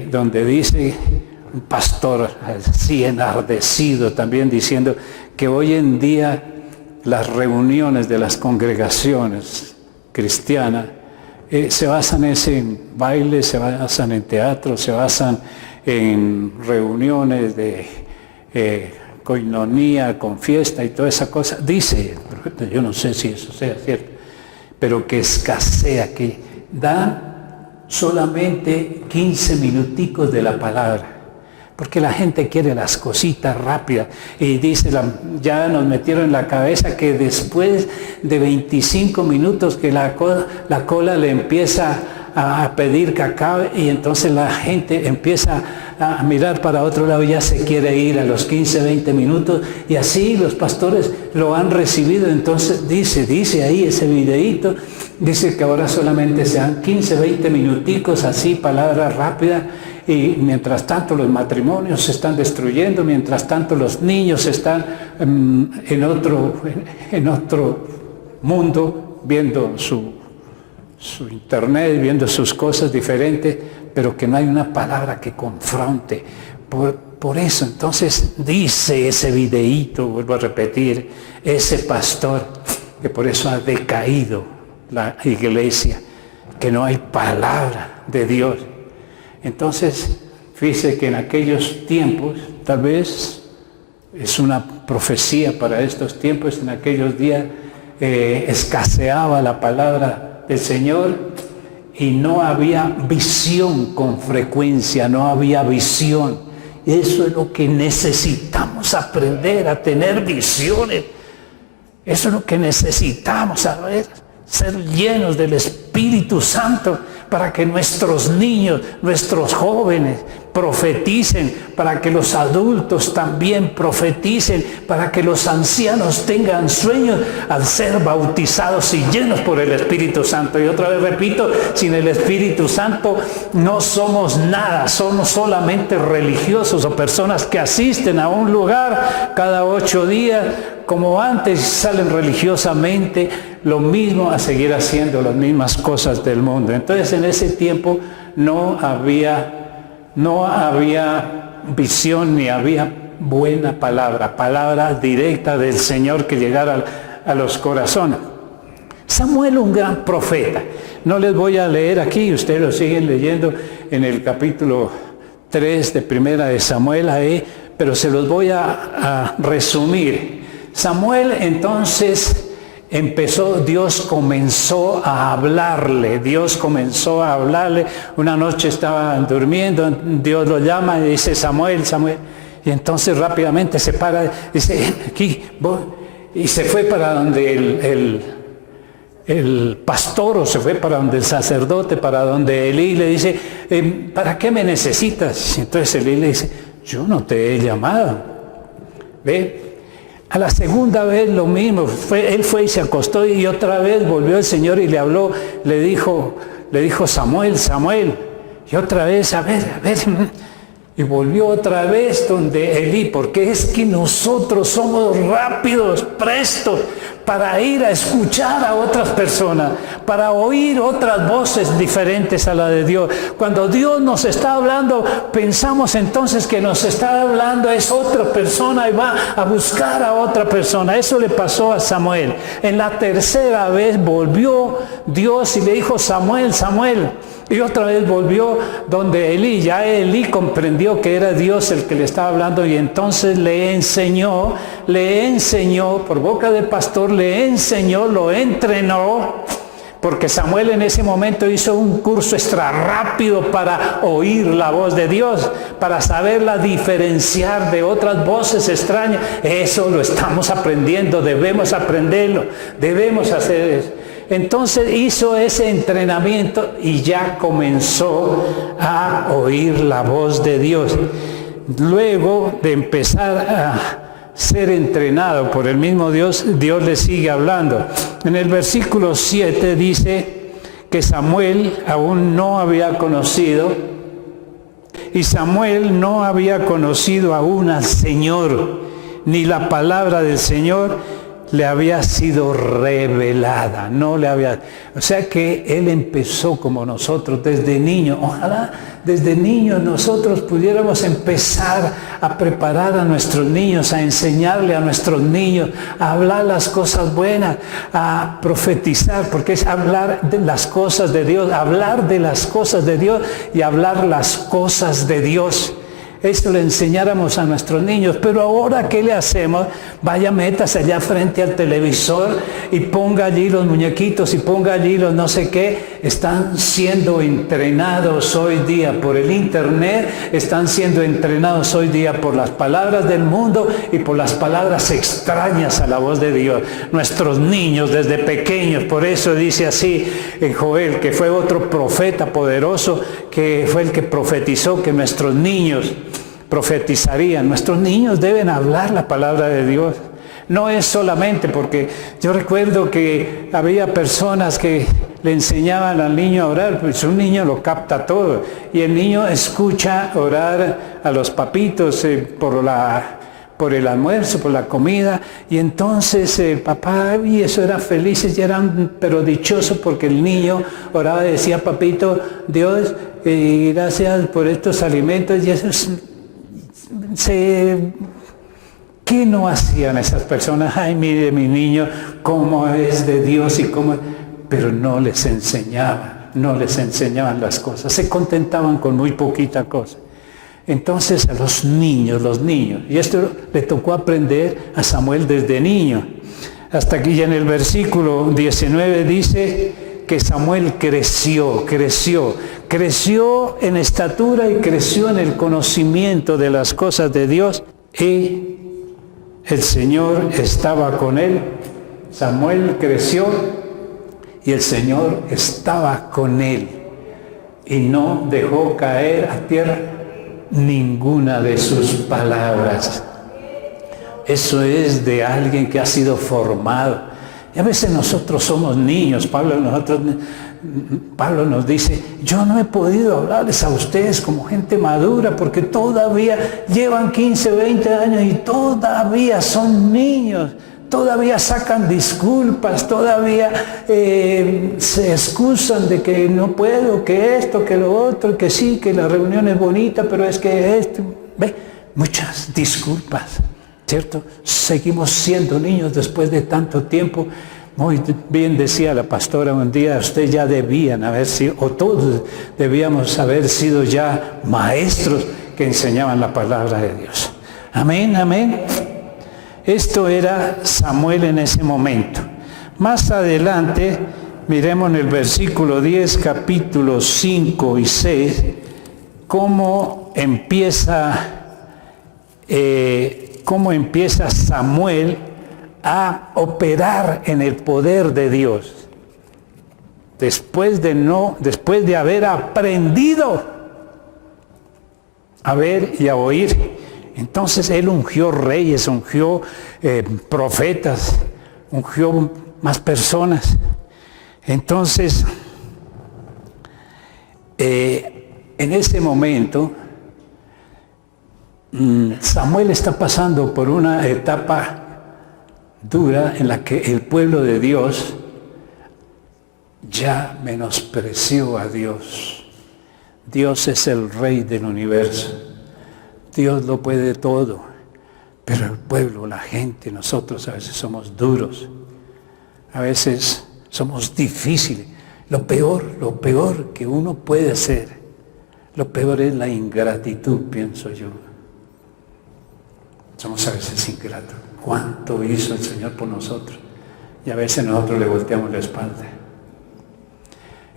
donde dice, un pastor así enardecido también, diciendo que hoy en día las reuniones de las congregaciones cristianas se basan en bailes, se basan en teatro, se basan en reuniones de coinonía, con fiesta y toda esa cosa. Dice, yo no sé si eso sea cierto, pero que escasea, que da solamente 15 minuticos de la palabra. Porque la gente quiere las cositas rápidas. Y dice, ya nos metieron en la cabeza que después de 25 minutos que la cola le empieza a pedir que acabe, y entonces la gente empieza a mirar para otro lado y ya se quiere ir a los 15, 20 minutos. Y así los pastores lo han recibido. Entonces dice ahí ese videíto, dice que ahora solamente sean 15, 20 minuticos, así, palabras rápidas. Y mientras tanto los matrimonios se están destruyendo, mientras tanto los niños están en otro mundo, viendo su internet, viendo sus cosas diferentes, pero que no hay una palabra que confronte. Por eso entonces dice ese videíto, vuelvo a repetir, ese pastor, que por eso ha decaído la iglesia, que no hay palabra de Dios. Entonces, fíjese que en aquellos tiempos, tal vez es una profecía para estos tiempos, en aquellos días escaseaba la palabra del Señor y no había visión con frecuencia, no había visión. Eso es lo que necesitamos aprender, a tener visiones. Eso es lo que necesitamos saber, ser llenos del Espíritu Santo, para que nuestros niños, nuestros jóvenes profeticen, para que los adultos también profeticen, para que los ancianos tengan sueños al ser bautizados y llenos por el Espíritu Santo. Y otra vez repito, sin el Espíritu Santo no somos nada, somos solamente religiosos o personas que asisten a un lugar cada 8 días, como antes, salen religiosamente, lo mismo, a seguir haciendo las mismas cosas del mundo. Entonces en ese tiempo no había visión, ni había buena palabra directa del Señor que llegara a los corazones. Samuel, un gran profeta. No les voy a leer aquí, ustedes lo siguen leyendo en el capítulo 3 de Primera de Samuel ahí, pero se los voy a resumir. Samuel entonces Dios comenzó a hablarle. Una noche estaba durmiendo, Dios lo llama y dice, Samuel, Samuel. Y entonces rápidamente se para, dice, aquí voy. Y se fue para donde el pastor, o se fue para donde el sacerdote, para donde Elí, le dice, ¿para qué me necesitas? Y entonces Elí le dice, yo no te he llamado. ¿Ve? A la segunda vez lo mismo, él fue y se acostó y otra vez volvió el Señor y le habló, le dijo Samuel, Samuel, y otra vez, a ver, y volvió otra vez donde Elí, porque es que nosotros somos rápidos, prestos para ir a escuchar a otras personas, para oír otras voces diferentes a la de Dios. Cuando Dios nos está hablando, pensamos entonces que nos está hablando es otra persona y va a buscar a otra persona. Eso le pasó a Samuel. En la tercera vez volvió Dios y le dijo, Samuel, Samuel. Y otra vez volvió donde Elí, ya Elí comprendió que era Dios el que le estaba hablando y entonces le enseñó, por boca del pastor, le enseñó, lo entrenó, porque Samuel en ese momento hizo un curso extra rápido para oír la voz de Dios, para saberla diferenciar de otras voces extrañas. Eso lo estamos aprendiendo, debemos aprenderlo, debemos hacer eso. Entonces hizo ese entrenamiento y ya comenzó a oír la voz de Dios. Luego de empezar a ser entrenado por el mismo Dios, Dios le sigue hablando. En el versículo 7 dice que Samuel aún no había conocido, y Samuel no había conocido aún al Señor, ni la palabra del Señor le había sido revelada, o sea que él empezó como nosotros desde niño. Ojalá desde niños nosotros pudiéramos empezar a preparar a nuestros niños, a enseñarle a nuestros niños, a hablar las cosas buenas, a profetizar, porque es hablar de las cosas de Dios, hablar de las cosas de Dios y hablar las cosas de Dios. Eso le enseñáramos a nuestros niños, pero ahora ¿qué le hacemos? Vaya, métase allá frente al televisor y ponga allí los muñequitos y ponga allí los no sé qué. Están siendo entrenados hoy día por el internet, están siendo entrenados hoy día por las palabras del mundo y por las palabras extrañas a la voz de Dios. Nuestros niños desde pequeños, por eso dice así en Joel, que fue otro profeta poderoso, que fue el que profetizó que nuestros niños profetizarían. Nuestros niños deben hablar la palabra de Dios. No es solamente porque yo recuerdo que había personas que le enseñaban al niño a orar, pues un niño lo capta todo y el niño escucha orar a los papitos por el almuerzo, por la comida, y entonces el papá y eso era felices, ya eran pero dichosos porque el niño oraba y decía, papito, Dios, gracias por estos alimentos, y eso ¿qué no hacían esas personas? Ay, mire mi niño, cómo es de Dios y cómo... Pero no les enseñaban las cosas, se contentaban con muy poquita cosa. Entonces a los niños, y esto le tocó aprender a Samuel desde niño. Hasta aquí ya en el versículo 19 dice que Samuel creció en estatura y creció en el conocimiento de las cosas de Dios, y el Señor estaba con él. Samuel creció y el Señor estaba con él y no dejó caer a tierra ninguna de sus palabras. Eso es de alguien que ha sido formado. Y a veces nosotros somos niños. Pablo nos dice, yo no he podido hablarles a ustedes como gente madura porque todavía llevan 15, 20 años y todavía son niños. Todavía sacan disculpas, todavía se excusan de que no puedo, que esto, que lo otro, que sí, que la reunión es bonita, pero es que esto, ve, muchas disculpas, ¿cierto? Seguimos siendo niños después de tanto tiempo. Muy bien decía la pastora un día, ustedes ya debían haber sido, o todos debíamos haber sido ya maestros que enseñaban la palabra de Dios. Amén, amén. Esto era Samuel en ese momento. Más adelante, miremos en el versículo 10, capítulo 5 y 6, cómo empieza Samuel a operar en el poder de Dios. Después de haber aprendido a ver y a oír Entonces Él ungió reyes, ungió profetas, ungió más personas. Entonces, en ese momento, Samuel está pasando por una etapa dura en la que el pueblo de Dios ya menospreció a Dios. Dios es el Rey del universo. Dios lo puede todo. Pero el pueblo, la gente, nosotros a veces somos duros. A veces somos difíciles. Lo peor que uno puede hacer, lo peor es la ingratitud, pienso yo. Somos a veces ingratos. ¿Cuánto hizo el Señor por nosotros? Y a veces nosotros le volteamos la espalda.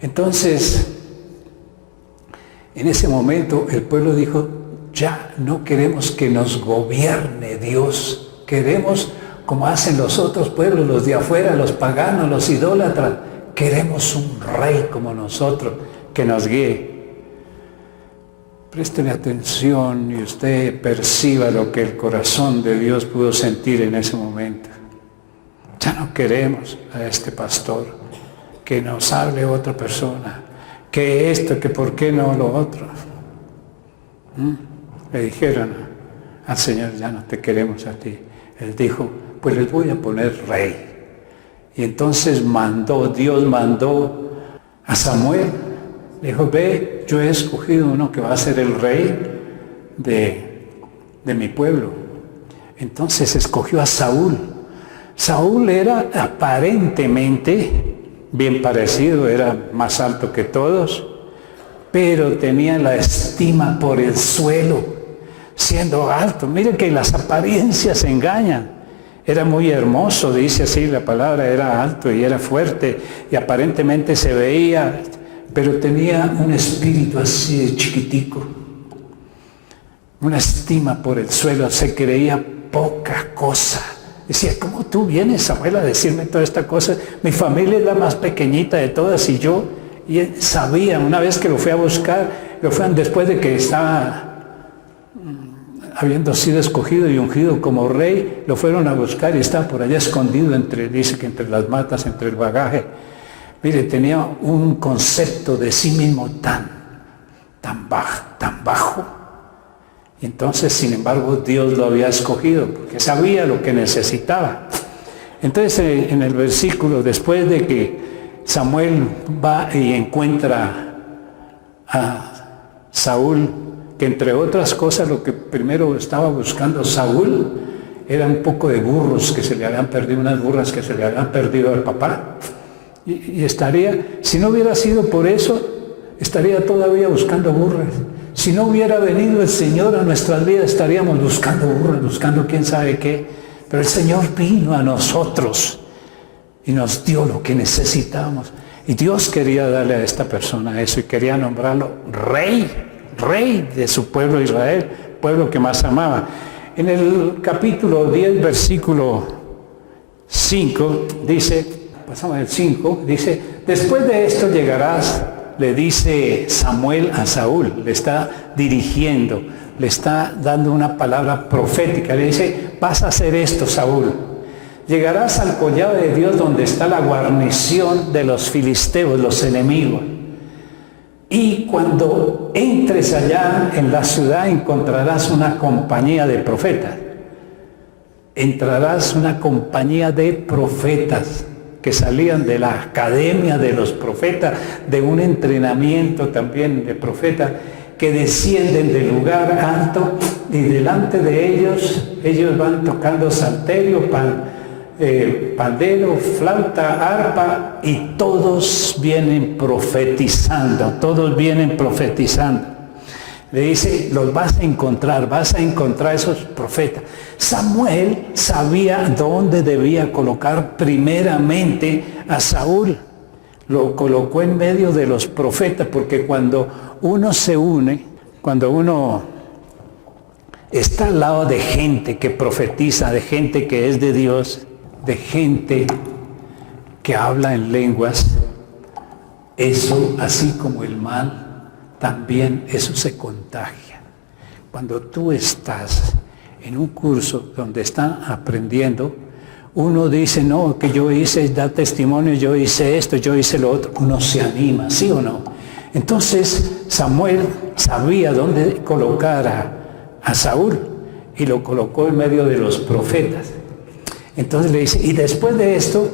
Entonces, en ese momento el pueblo dijo, ya no queremos que nos gobierne Dios. Queremos, como hacen los otros pueblos, los de afuera, los paganos, los idólatras, queremos un rey como nosotros que nos guíe. Préstele atención y usted perciba lo que el corazón de Dios pudo sentir en ese momento. Ya no queremos a este pastor, que nos hable otra persona, que esto, que por qué no lo otro. Le dijeron al Señor, ya no te queremos a ti. Él dijo, pues les voy a poner rey. Y entonces Dios mandó a Samuel, le dijo, ve, yo he escogido uno que va a ser el rey de mi pueblo. Entonces escogió a Saúl. Saúl era aparentemente bien parecido, era más alto que todos, pero tenía la estima por el suelo, siendo alto. Mire que las apariencias engañan. Era muy hermoso, dice así la palabra, era alto y era fuerte y aparentemente se veía, pero tenía un espíritu así de chiquitico, una estima por el suelo, se creía poca cosa. Decía, ¿cómo tú vienes, Samuel, a decirme toda esta cosa? Mi familia es la más pequeñita de todas y él sabía, una vez que lo fui a buscar, después de que estaba habiendo sido escogido y ungido como rey, lo fueron a buscar y estaba por allá escondido dice que entre las matas, entre el bagaje. Mire, tenía un concepto de sí mismo tan bajo. Y entonces, sin embargo, Dios lo había escogido, porque sabía lo que necesitaba. Entonces, en el versículo, después de que Samuel va y encuentra a Saúl, que entre otras cosas lo que primero estaba buscando Saúl era un poco de burros que se le habían perdido, unas burras que se le habían perdido al papá. Y estaría, si no hubiera sido por eso, estaría todavía buscando burras. Si no hubiera venido el Señor a nuestras vidas, estaríamos buscando burras, buscando quién sabe qué. Pero el Señor vino a nosotros y nos dio lo que necesitábamos. Y Dios quería darle a esta persona eso y quería nombrarlo rey de su pueblo Israel, pueblo que más amaba. En el capítulo 10, versículo 5, dice, pasamos al 5, dice, después de esto llegarás, le dice Samuel a Saúl, le está dirigiendo, le está dando una palabra profética, le dice, vas a hacer esto, Saúl. Llegarás al collado de Dios donde está la guarnición de los filisteos, los enemigos. Y cuando entres allá en la ciudad encontrarás una compañía de profetas. Entrarás una compañía de profetas que salían de la academia de los profetas, de un entrenamiento también de profetas, que descienden del lugar alto y delante de ellos van tocando salterio, pandero, flauta, arpa, y todos vienen profetizando, Le dice, los vas a encontrar esos profetas. Samuel sabía dónde debía colocar primeramente a Saúl. Lo colocó en medio de los profetas, porque cuando uno se une, cuando uno está al lado de gente que profetiza, de gente que es de Dios, de gente que habla en lenguas, eso, así como el mal, también eso se contagia. Cuando tú estás en un curso donde está aprendiendo, uno dice, no, que yo hice, da testimonio, yo hice esto, yo hice lo otro, uno se anima, ¿sí o no? Entonces Samuel sabía dónde colocar a Saúl y lo colocó en medio de los profetas. Entonces le dice, y después de esto,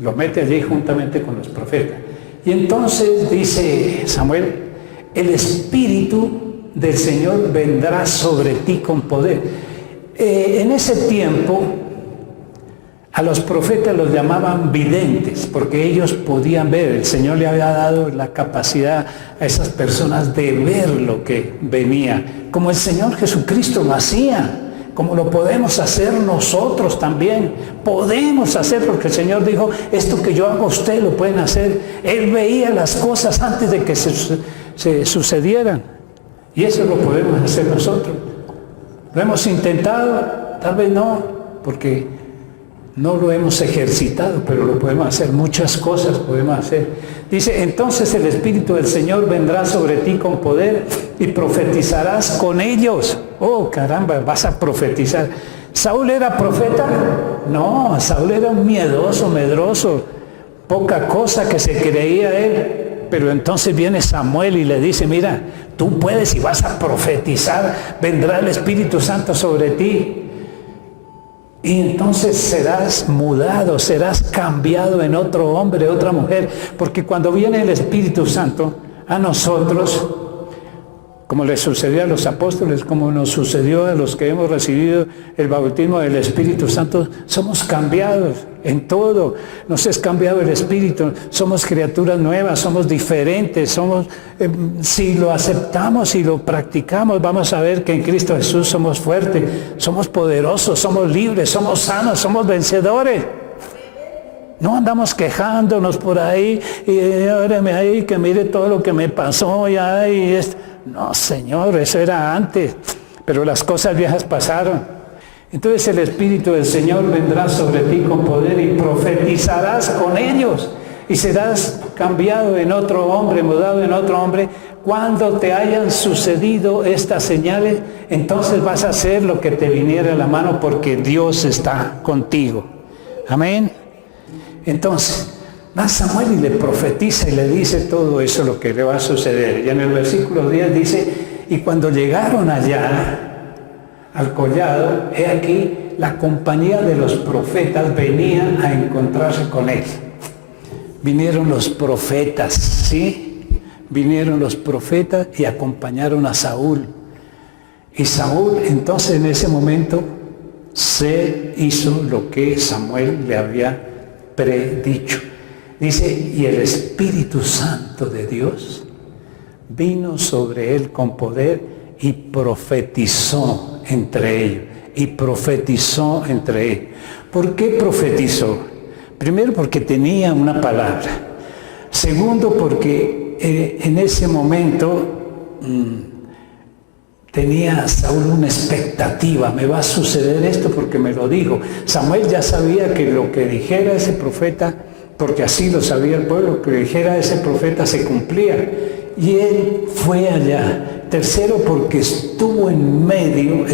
lo mete allí juntamente con los profetas. Y entonces dice Samuel, el Espíritu del Señor vendrá sobre ti con poder. En ese tiempo, a los profetas los llamaban videntes, porque ellos podían ver. El Señor le había dado la capacidad a esas personas de ver lo que venía, como el Señor Jesucristo lo hacía, como lo podemos hacer nosotros también. Podemos hacer, porque el Señor dijo, esto que yo hago ustedes lo pueden hacer. Él veía las cosas antes de que se sucedieran, y eso lo podemos hacer nosotros. ¿Lo hemos intentado? Tal vez no, porque no lo hemos ejercitado, pero lo podemos hacer. Muchas cosas podemos hacer. Dice, entonces el Espíritu del Señor vendrá sobre ti con poder y profetizarás con ellos. Oh, caramba, vas a profetizar. ¿Saúl era profeta? No, Saúl era un miedoso, medroso, poca cosa que se creía él. Pero entonces viene Samuel y le dice, mira, tú puedes y vas a profetizar, vendrá el Espíritu Santo sobre ti. Y entonces serás mudado, serás cambiado en otro hombre, otra mujer. Porque cuando viene el Espíritu Santo a nosotros, como le sucedió a los apóstoles, como nos sucedió a los que hemos recibido el bautismo del Espíritu Santo, somos cambiados en todo. Nos es cambiado el Espíritu, somos criaturas nuevas, somos diferentes, somos, si lo aceptamos y lo practicamos, vamos a ver que en Cristo Jesús somos fuertes, somos poderosos, somos libres, somos sanos, somos vencedores. No andamos quejándonos por ahí y óreme ahí que mire todo lo que me pasó ya y esto. No, Señor, eso era antes, pero las cosas viejas pasaron. Entonces el Espíritu del Señor vendrá sobre ti con poder y profetizarás con ellos y serás cambiado en otro hombre, mudado en otro hombre. Cuando te hayan sucedido estas señales, entonces vas a hacer lo que te viniera a la mano, porque Dios está contigo. Amén. Entonces va Samuel y le profetiza y le dice todo eso, lo que le va a suceder. Y en el versículo 10 dice, y cuando llegaron allá al collado, he aquí, la compañía de los profetas venía a encontrarse con él. Vinieron los profetas, ¿sí? Vinieron los profetas y acompañaron a Saúl. Y Saúl entonces en ese momento se hizo lo que Samuel le había predicho. Dice, y el Espíritu Santo de Dios vino sobre él con poder y profetizó entre ellos. Y profetizó entre ellos. ¿Por qué profetizó? Primero, porque tenía una palabra. Segundo, porque en ese momento tenía Saúl una expectativa. Me va a suceder esto porque me lo dijo. Samuel ya sabía que lo que dijera ese profeta, porque así lo sabía el pueblo, que dijera ese profeta se cumplía. Y él fue allá. Tercero, porque estuvo en medio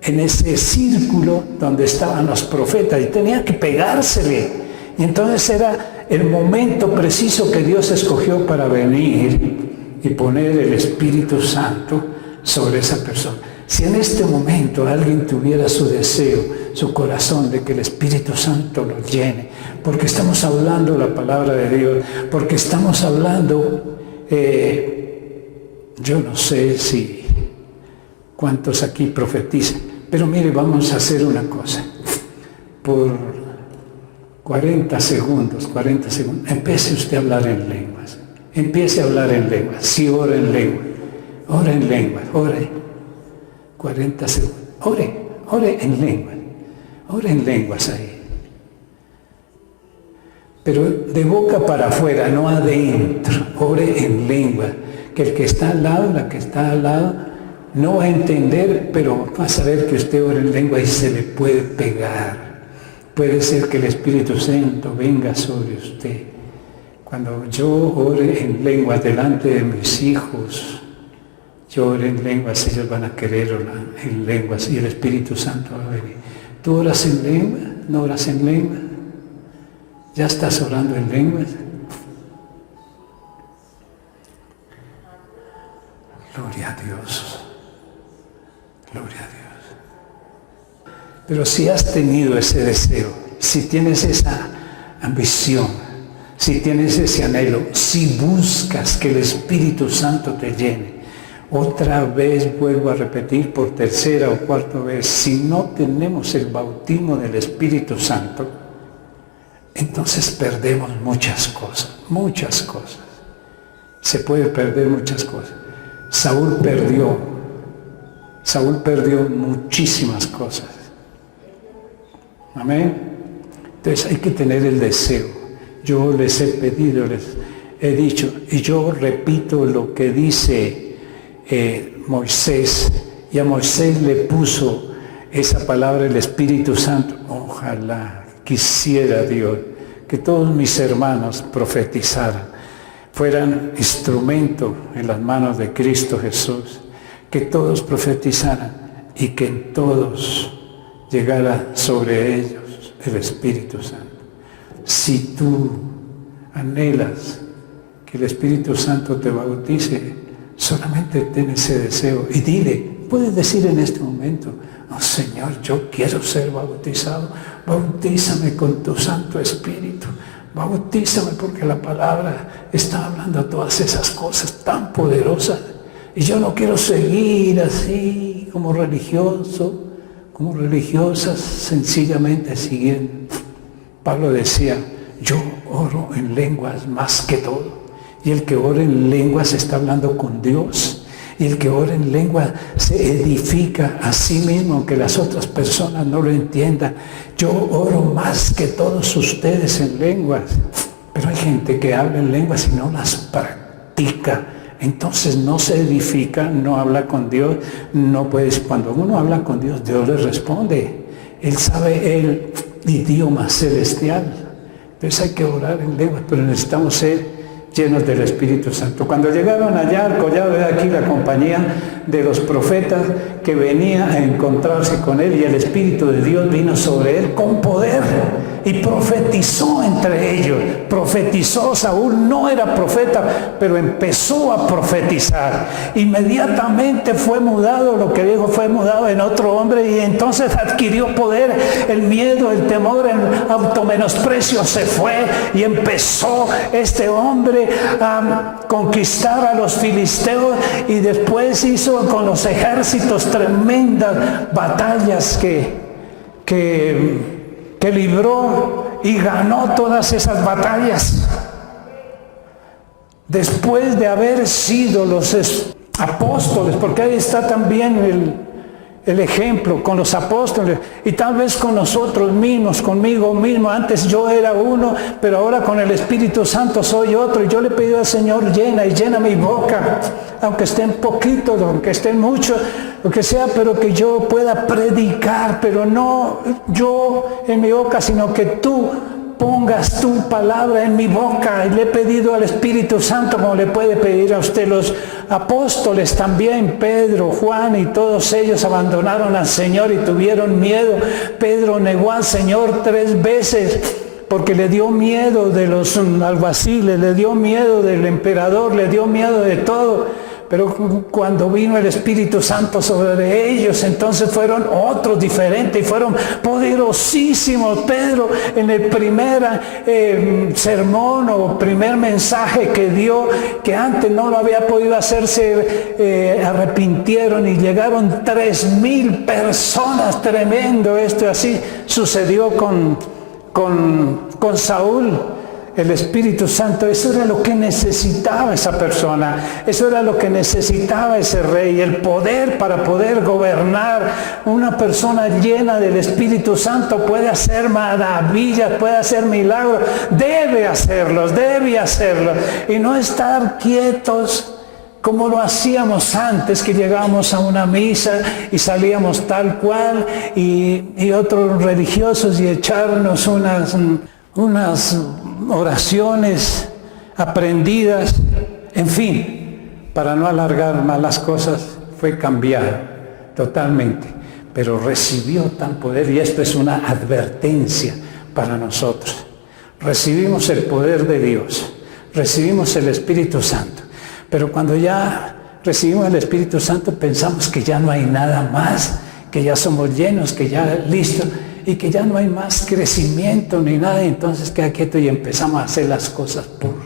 en ese círculo donde estaban los profetas y tenía que pegársele. Y entonces era el momento preciso que Dios escogió para venir y poner el Espíritu Santo sobre esa persona. Si en este momento alguien tuviera su deseo, su corazón de que el Espíritu Santo lo llene, porque estamos hablando la palabra de Dios, porque estamos hablando, yo no sé si cuántos aquí profetizan, pero mire, vamos a hacer una cosa. Por 40 segundos, empiece usted a hablar en lenguas. Empiece a hablar en lenguas. Sí, ora en lenguas. Ora en lenguas, ore. 40 segundos. Ore en lenguas. Ore en lenguas ahí. Pero de boca para afuera, no adentro. Ore en lenguas. Que el que está al lado, la que está al lado, no va a entender, pero va a saber que usted ora en lengua y se le puede pegar. Puede ser que el Espíritu Santo venga sobre usted. Cuando yo ore en lengua delante de mis hijos, yo oré en lenguas, ellos van a querer orar en lenguas y el Espíritu Santo va a venir. ¿Tú oras en lengua? ¿No oras en lengua? ¿Ya estás orando en lenguas? Gloria a Dios. Gloria a Dios. Pero si has tenido ese deseo, si tienes esa ambición, si tienes ese anhelo, si buscas que el Espíritu Santo te llene, otra vez vuelvo a repetir por tercera o cuarta vez, si no tenemos el bautismo del Espíritu Santo, entonces perdemos muchas cosas, muchas cosas. Se puede perder muchas cosas. Saúl perdió muchísimas cosas. Amén. Entonces hay que tener el deseo. Yo les he pedido, les he dicho, y yo repito lo que dice Moisés, y a Moisés le puso esa palabra el Espíritu Santo. Ojalá quisiera Dios que todos mis hermanos profetizaran, fueran instrumento en las manos de Cristo Jesús, que todos profetizaran y que en todos llegara sobre ellos el Espíritu Santo. Si tú anhelas que el Espíritu Santo te bautice, solamente ten ese deseo y dile, puedes decir en este momento, oh Señor, yo quiero ser bautizado, bautízame con tu Santo Espíritu, bautízame porque la palabra está hablando todas esas cosas tan poderosas y yo no quiero seguir así como religioso, como religiosas, sencillamente siguiendo. Pablo decía, yo oro en lenguas más que todo. Y el que ora en lenguas está hablando con Dios. Y el que ora en lengua se edifica a sí mismo, aunque las otras personas no lo entiendan. Yo oro más que todos ustedes en lenguas. Pero hay gente que habla en lenguas y no las practica. Entonces no se edifica, no habla con Dios. No puedes, cuando uno habla con Dios, Dios le responde. Él sabe el idioma celestial. Entonces hay que orar en lenguas, pero necesitamos ser llenos del Espíritu Santo. Cuando llegaron allá al collado, de aquí la compañía de los profetas que venía a encontrarse con él, y el Espíritu de Dios vino sobre él con poder y profetizó entre ellos. Profetizó. Saúl no era profeta, pero empezó a profetizar. Inmediatamente fue mudado, lo que dijo fue mudado en otro hombre, y entonces adquirió poder. El miedo, el temor, el automenosprecio se fue y empezó este hombre a conquistar a los filisteos, y después hizo con los ejércitos tremendas batallas que libró y ganó todas esas batallas. Después de haber sido los apóstoles, porque ahí está también el ejemplo con los apóstoles, y tal vez con nosotros mismos, conmigo mismo. Antes yo era uno, pero ahora con el Espíritu Santo soy otro, y yo le pido al Señor, llena mi boca, aunque esté en poquito, aunque esté en mucho, lo que sea, pero que yo pueda predicar, pero no yo en mi boca, sino que tú pongas tu palabra en mi boca. Y le he pedido al Espíritu Santo, como le puede pedir a usted. Los apóstoles también, Pedro, Juan y todos ellos abandonaron al Señor y tuvieron miedo. Pedro negó al Señor 3 veces porque le dio miedo de los alguaciles, le dio miedo del emperador, le dio miedo de todo. Pero cuando vino el Espíritu Santo sobre ellos, entonces fueron otros diferentes y fueron poderosísimos. Pedro, en el primer sermón o primer mensaje que dio, que antes no lo había podido hacer, se arrepintieron y llegaron 3,000 personas. Tremendo esto. Así sucedió con Saúl. El Espíritu Santo, eso era lo que necesitaba esa persona, eso era lo que necesitaba ese rey, el poder para poder gobernar. Una persona llena del Espíritu Santo puede hacer maravillas, puede hacer milagros, debe hacerlos, y no estar quietos como lo hacíamos antes, que llegábamos a una misa y salíamos tal cual, y otros religiosos, y echarnos unas oraciones aprendidas, en fin, para no alargar más las cosas, fue cambiado totalmente, pero recibió tal poder, y esto es una advertencia para nosotros. Recibimos el poder de Dios, recibimos el Espíritu Santo, pero cuando ya recibimos el Espíritu Santo pensamos que ya no hay nada más, que ya somos llenos, que ya listo, y que ya no hay más crecimiento ni nada, y entonces queda quieto y empezamos a hacer las cosas por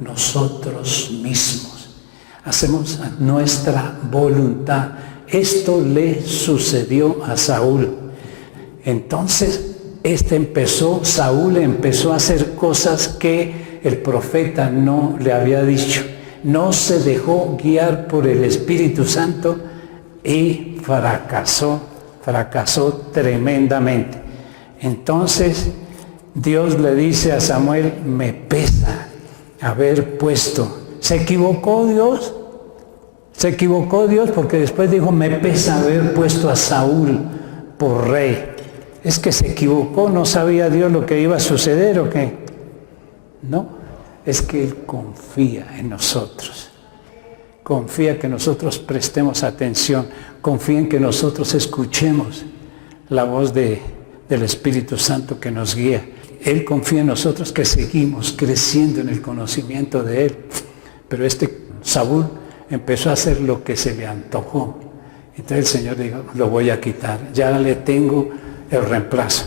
nosotros mismos. Hacemos nuestra voluntad. Esto le sucedió a Saúl. Entonces, Saúl empezó a hacer cosas que el profeta no le había dicho. No se dejó guiar por el Espíritu Santo y fracasó tremendamente. Entonces Dios le dice a Samuel, me pesa haber puesto. ¿Se equivocó Dios? Se equivocó Dios porque después dijo, me pesa haber puesto a Saúl por rey. ¿Es que se equivocó? ¿No sabía Dios lo que iba a suceder o qué? No, es que Él confía en nosotros. Confía que nosotros prestemos atención, confía en que nosotros escuchemos la voz del Espíritu Santo que nos guía. Él confía en nosotros que seguimos creciendo en el conocimiento de Él. Pero Saúl empezó a hacer lo que se le antojó. Entonces el Señor dijo, lo voy a quitar, ya le tengo el reemplazo.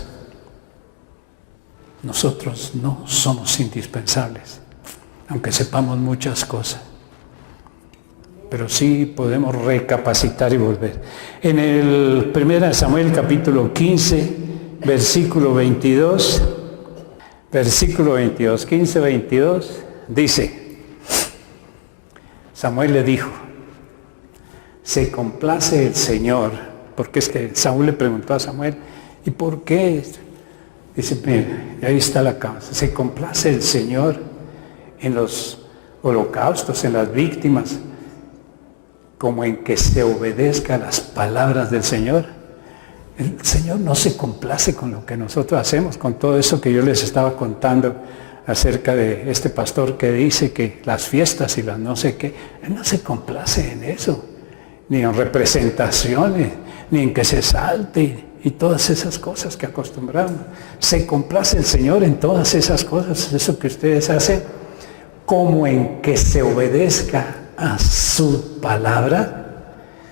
Nosotros no somos indispensables, aunque sepamos muchas cosas. Pero sí podemos recapacitar y volver. En el 1 Samuel capítulo 15, versículo 22, 15, 22, dice, Samuel le dijo, se complace el Señor, porque es que Saúl le preguntó a Samuel, ¿y por qué? Dice, mira, ahí está la causa, se complace el Señor en los holocaustos, en las víctimas, como en que se obedezca a las palabras del Señor. El Señor no se complace con lo que nosotros hacemos, con todo eso que yo les estaba contando acerca de este pastor que dice que las fiestas y las no sé qué, Él no se complace en eso, ni en representaciones, ni en que se salte y todas esas cosas que acostumbramos. Se complace el Señor en todas esas cosas, eso que ustedes hacen, como en que se obedezca a su palabra.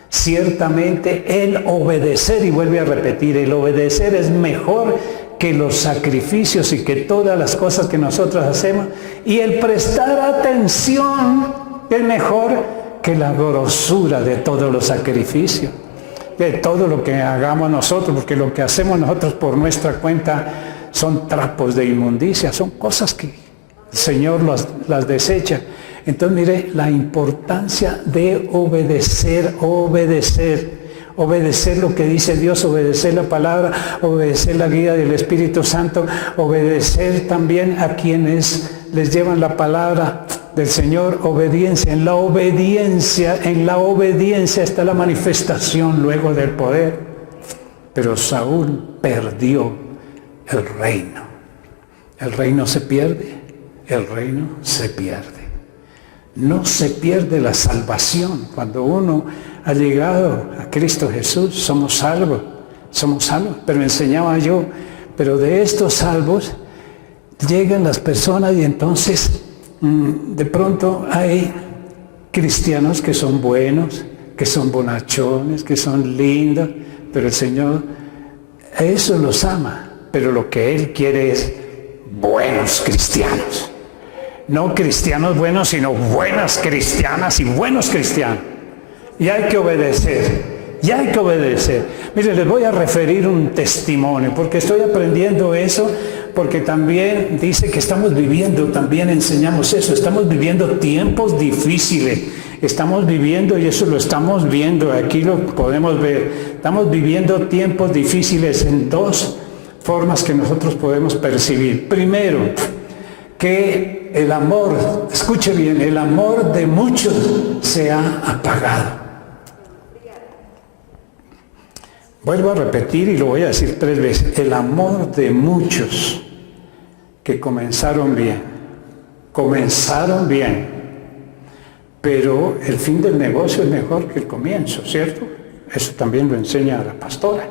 Ciertamente el obedecer, y vuelve a repetir, el obedecer es mejor que los sacrificios y que todas las cosas que nosotros hacemos, y el prestar atención es mejor que la grosura de todos los sacrificios, de todo lo que hagamos nosotros, porque lo que hacemos nosotros por nuestra cuenta son trapos de inmundicia, son cosas que el Señor las desecha. Entonces mire la importancia de obedecer lo que dice Dios, obedecer la palabra, obedecer la guía del Espíritu Santo, obedecer también a quienes les llevan la palabra del Señor, obediencia. En la obediencia está la manifestación luego del poder. Pero Saúl perdió el reino. El reino se pierde, el reino se pierde. No se pierde la salvación. Cuando uno ha llegado a Cristo Jesús, somos salvos. Pero enseñaba yo, pero de estos salvos llegan las personas y entonces de pronto hay cristianos que son buenos, que son bonachones, que son lindos, pero el Señor a eso los ama, pero lo que Él quiere es buenos cristianos. No cristianos buenos, sino buenas cristianas y buenos cristianos. Y hay que obedecer. Mire, les voy a referir un testimonio, porque estoy aprendiendo eso, porque también dice que estamos viviendo, también enseñamos eso, estamos viviendo tiempos difíciles. Estamos viviendo, y eso lo estamos viendo, aquí lo podemos ver, estamos viviendo tiempos difíciles en dos formas que nosotros podemos percibir. Primero, que el amor, escuche bien, el amor de muchos se ha apagado. Vuelvo a repetir y lo voy a decir 3 veces. El amor de muchos que comenzaron bien, pero el fin del negocio es mejor que el comienzo, ¿cierto? Eso también lo enseña la pastora.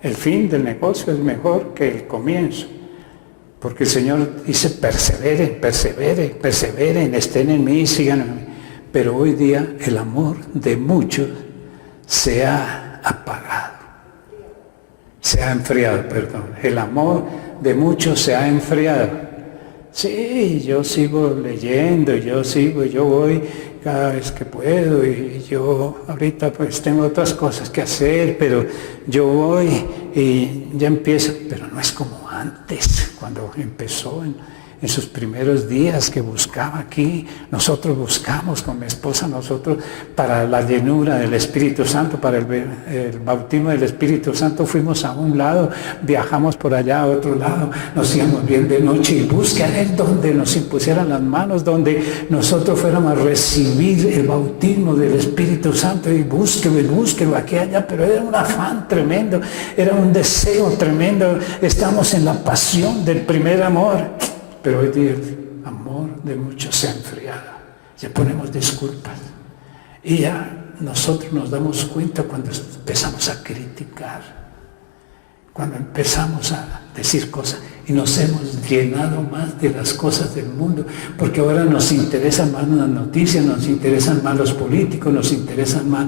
El fin del negocio es mejor que el comienzo. Porque el Señor dice, perseveren, perseveren, perseveren, estén en mí, sigan en mí. Pero hoy día el amor de muchos se ha apagado. Se ha enfriado, perdón. El amor de muchos se ha enfriado. Sí, yo sigo leyendo, yo voy cada vez que puedo y yo ahorita pues tengo otras cosas que hacer, pero yo voy y ya empiezo, pero no es como antes, cuando empezó en sus primeros días que buscaba aquí. Nosotros buscamos con mi esposa, nosotros para la llenura del Espíritu Santo, para el bautismo del Espíritu Santo, fuimos a un lado, viajamos por allá a otro lado, nos íbamos bien de noche y busca a Él donde nos impusieran las manos, donde nosotros fuéramos a recibir el bautismo del Espíritu Santo y búsquelo aquí allá, pero era un afán tremendo, era un deseo tremendo. Estamos en la pasión del primer amor. Pero hoy día el amor de muchos se ha enfriado. Ya ponemos disculpas. Y ya nosotros nos damos cuenta cuando empezamos a criticar, cuando empezamos a decir cosas y nos hemos llenado más de las cosas del mundo, porque ahora nos interesan más las noticias, nos interesan más los políticos, nos interesan más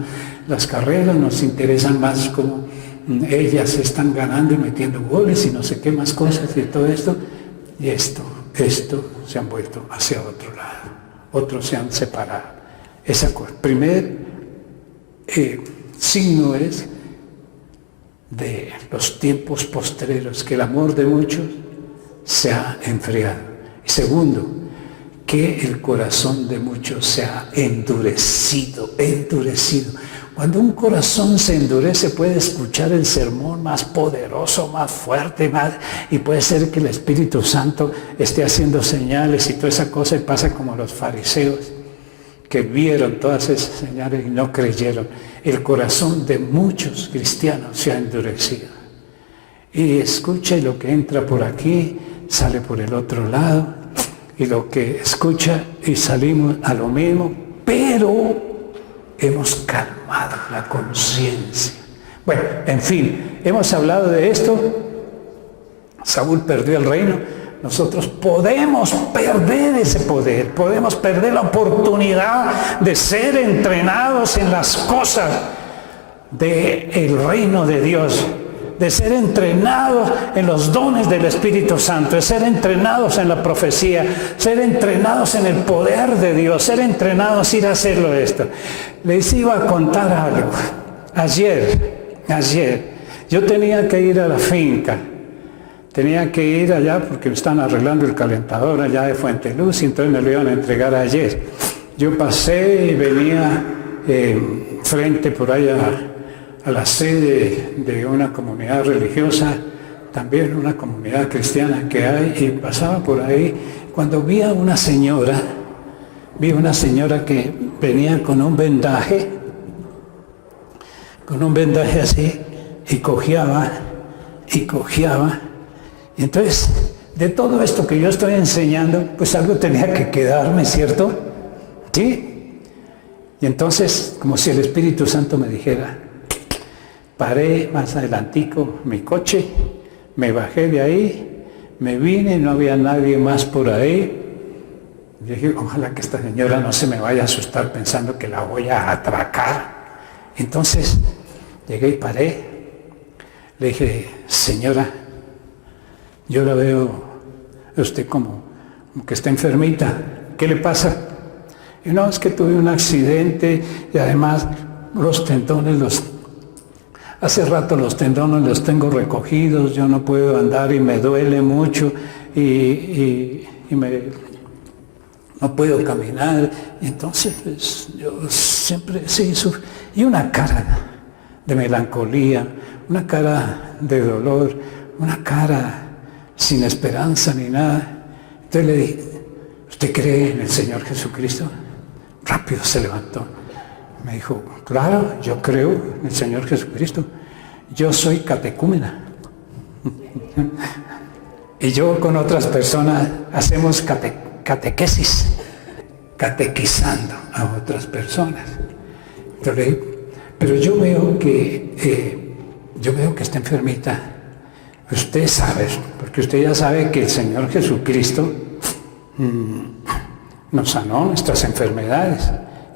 las carreras, nos interesan más cómo ellas están ganando y metiendo goles y no sé qué más cosas y todo esto. Y esto se han vuelto hacia otro lado, otros se han separado. Esa cosa. Primer signo es de los tiempos postreros, que el amor de muchos se ha enfriado. Y segundo, que el corazón de muchos se ha endurecido. Cuando un corazón se endurece puede escuchar el sermón más poderoso, más fuerte, y puede ser que el Espíritu Santo esté haciendo señales y toda esa cosa, y pasa como los fariseos que vieron todas esas señales y no creyeron. El corazón de muchos cristianos se ha endurecido. Y escucha, y lo que entra por aquí sale por el otro lado, y lo que escucha y salimos a lo mismo, pero hemos calmado la conciencia. Bueno, en fin, hemos hablado de esto. Saúl perdió el reino. Nosotros podemos perder ese poder, podemos perder la oportunidad de ser entrenados en las cosas del reino de Dios, de ser entrenados en los dones del Espíritu Santo, de ser entrenados en la profecía, ser entrenados en el poder de Dios, ser entrenados a ir a hacerlo esto. Les iba a contar algo. Ayer, yo tenía que ir a la finca, tenía que ir allá porque me están arreglando el calentador allá de Fuente Luz, y entonces me lo iban a entregar ayer. Yo pasé y venía frente por allá a la sede de una comunidad religiosa, también una comunidad cristiana que hay, y pasaba por ahí cuando vi a una señora que venía con un vendaje así, y cojeaba. Y entonces, de todo esto que yo estoy enseñando, pues algo tenía que quedarme, ¿cierto? ¿Sí? Y entonces, como si el Espíritu Santo me dijera, paré más adelantico mi coche, me bajé de ahí, me vine, no había nadie más por ahí. Y dije, ojalá que esta señora no se me vaya a asustar pensando que la voy a atracar. Entonces, llegué y paré. Le dije, señora, yo la veo a usted como que está enfermita. ¿Qué le pasa? Y no, es que tuve un accidente y además los tendones hace rato los tendones los tengo recogidos, yo no puedo andar y me duele mucho y no puedo caminar. Y entonces pues, yo siempre sí sufro. Y una cara de melancolía, una cara de dolor, una cara sin esperanza ni nada. Entonces le dije, ¿usted cree en el Señor Jesucristo? Rápido se levantó. Me dijo, claro, yo creo en el Señor Jesucristo. Yo soy catecúmena. Y yo con otras personas hacemos catequesis. catequizando a otras personas. Entonces, pero yo veo que está enfermita. Usted sabe, porque usted ya sabe que el Señor Jesucristo nos sanó nuestras enfermedades.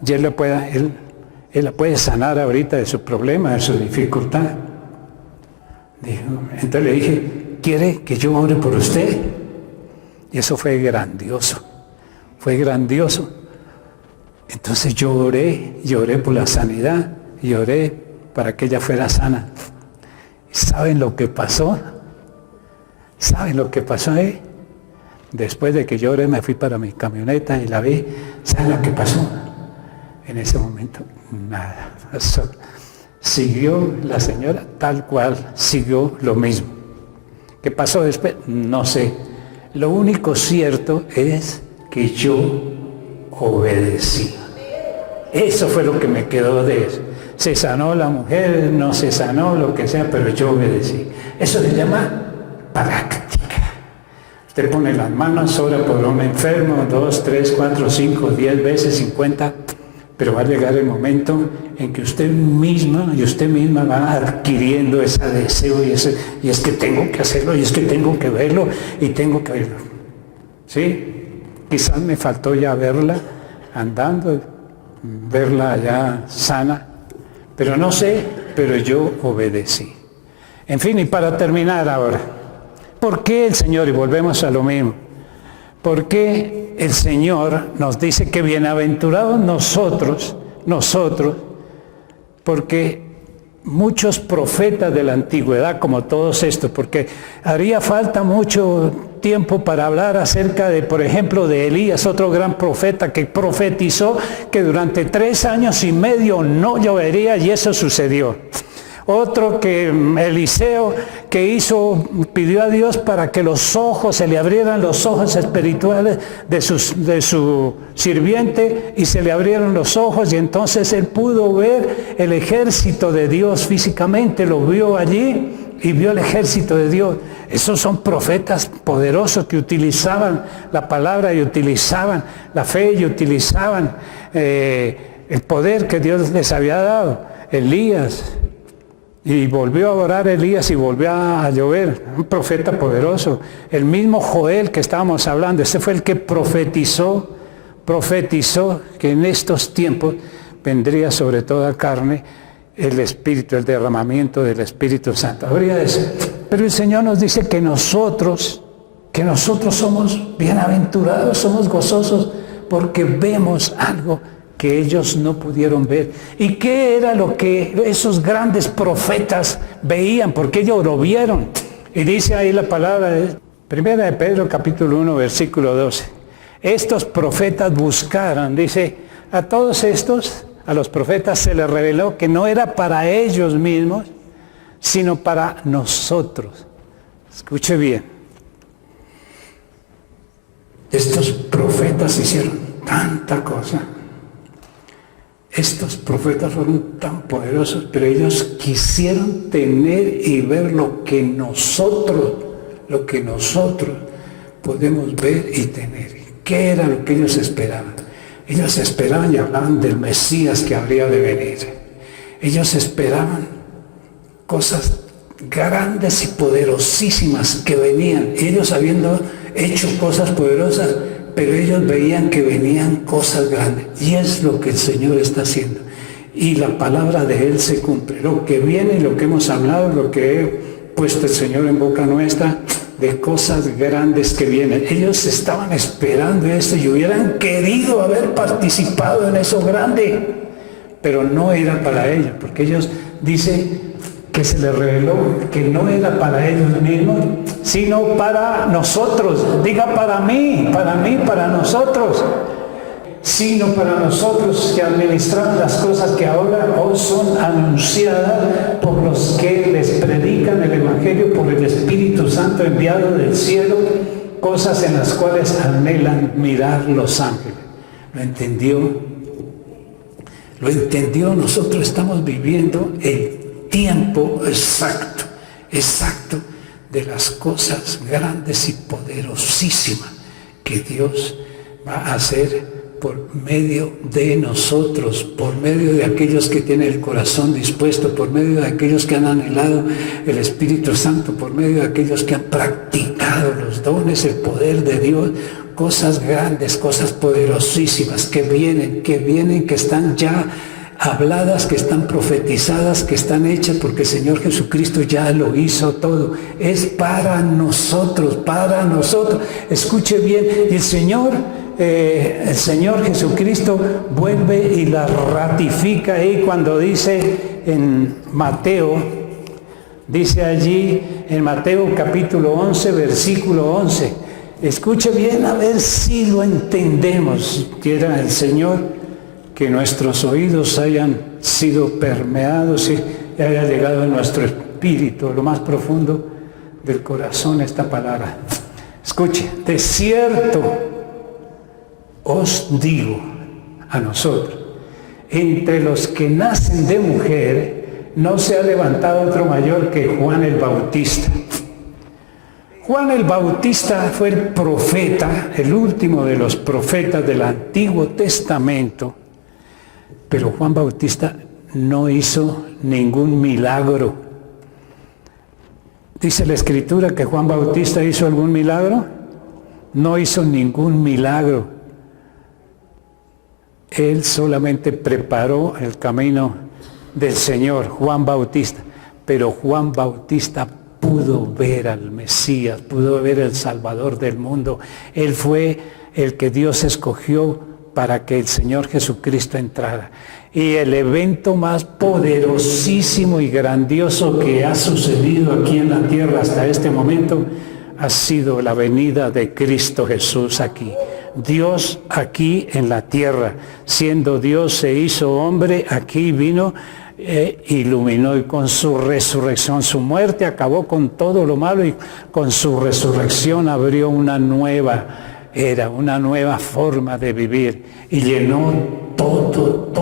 Y Él la puede sanar ahorita de su problema, de su dificultad. Entonces le dije, ¿quiere que yo ore por usted? Y eso fue grandioso. Fue grandioso. Entonces yo oré por la sanidad y oré para que ella fuera sana. ¿Saben lo que pasó? ¿Saben lo que pasó ahí? Después de que yo oré, me fui para mi camioneta y la vi. ¿Saben lo que pasó? En ese momento, nada. Siguió la señora tal cual, siguió lo mismo. ¿Qué pasó después? No sé. Lo único cierto es que yo obedecí. Eso fue lo que me quedó de eso. Se sanó la mujer, no se sanó, lo que sea, pero yo obedecí. Eso se llama práctica. Usted pone las manos, ora por un enfermo, 2, 3, 4, 5, 10 veces, 50, pero va a llegar el momento en que usted misma y usted misma va adquiriendo ese deseo y es que tengo que hacerlo, y es que tengo que verlo, y tengo que verlo. ¿Sí? Quizás me faltó ya verla andando, verla ya sana, pero no sé, pero yo obedecí. En fin, y para terminar ahora, ¿por qué el Señor, y volvemos a lo mismo, por qué el Señor nos dice que bienaventurados nosotros, porque muchos profetas de la antigüedad, como todos estos, porque haría falta mucho tiempo para hablar acerca de, por ejemplo, de Elías, otro gran profeta que profetizó que durante 3 años y medio no llovería, y eso sucedió. Otro que Eliseo, que pidió a Dios para que se le abrieran los ojos espirituales de su sirviente, y se le abrieron los ojos, y entonces él pudo ver el ejército de Dios físicamente, lo vio allí y vio el ejército de Dios. Esos son profetas poderosos que utilizaban la palabra y utilizaban la fe y utilizaban el poder que Dios les había dado. Elías. Y volvió a orar Elías y volvió a llover, un profeta poderoso. El mismo Joel que estábamos hablando, este fue el que profetizó que en estos tiempos vendría sobre toda carne el Espíritu, el derramamiento del Espíritu Santo. Habría eso. Pero el Señor nos dice que nosotros somos bienaventurados, somos gozosos, porque vemos algo que ellos no pudieron ver. ¿Y qué era lo que esos grandes profetas veían? Porque ellos lo vieron. Y dice ahí la palabra de 1 de Pedro capítulo 1 versículo 12. Estos profetas buscaron, dice, a todos estos, a los profetas se les reveló que no era para ellos mismos, sino para nosotros. Escuche bien. Estos profetas hicieron tanta cosa. Estos profetas fueron tan poderosos, pero ellos quisieron tener y ver lo que nosotros podemos ver y tener. ¿Qué era lo que ellos esperaban? Ellos esperaban y hablaban del Mesías que habría de venir. Ellos esperaban cosas grandes y poderosísimas que venían. Ellos habiendo hecho cosas poderosas, pero ellos veían que venían cosas grandes, y es lo que el Señor está haciendo, y la palabra de Él se cumple. Lo que viene, lo que hemos hablado, lo que he puesto el Señor en boca nuestra, de cosas grandes que vienen. Ellos estaban esperando esto y hubieran querido haber participado en eso grande, pero no era para ellos, porque ellos dicen que se les reveló que no era para ellos mismos, sino para nosotros. Diga para mí, para nosotros. Sino para nosotros que administramos las cosas que ahora os son anunciadas por los que les predican el Evangelio por el Espíritu Santo enviado del cielo, cosas en las cuales anhelan mirar los ángeles. ¿Lo entendió? ¿Lo entendió? Nosotros estamos viviendo el tiempo exacto de las cosas grandes y poderosísimas que Dios va a hacer por medio de nosotros, por medio de aquellos que tienen el corazón dispuesto, por medio de aquellos que han anhelado el Espíritu Santo, por medio de aquellos que han practicado los dones, el poder de Dios, cosas grandes, cosas poderosísimas que vienen, que están ya habladas, que están profetizadas, que están hechas, porque el Señor Jesucristo ya lo hizo todo. Es para nosotros, para nosotros. Escuche bien, y el Señor Jesucristo vuelve y la ratifica ahí cuando dice en Mateo, dice allí en Mateo capítulo 11, versículo 11. Escuche bien a ver si lo entendemos. Quiera el Señor que nuestros oídos hayan sido permeados y haya llegado a nuestro espíritu, a lo más profundo del corazón, esta palabra. Escuche, de cierto os digo a nosotros, entre los que nacen de mujer, no se ha levantado otro mayor que Juan el Bautista. Juan el Bautista fue el profeta, el último de los profetas del Antiguo Testamento, pero Juan Bautista no hizo ningún milagro. ¿Dice la Escritura que Juan Bautista hizo algún milagro? No hizo ningún milagro. Él solamente preparó el camino del Señor, Juan Bautista. Pero Juan Bautista pudo ver al Mesías, pudo ver al Salvador del mundo. Él fue el que Dios escogió para que el Señor Jesucristo entrara. Y el evento más poderosísimo y grandioso que ha sucedido aquí en la tierra hasta este momento ha sido la venida de Cristo Jesús aquí. Dios aquí en la tierra, siendo Dios se hizo hombre, aquí vino, iluminó, y con su resurrección, su muerte acabó con todo lo malo, y con su resurrección abrió una nueva era, una nueva forma de vivir, y llenó todo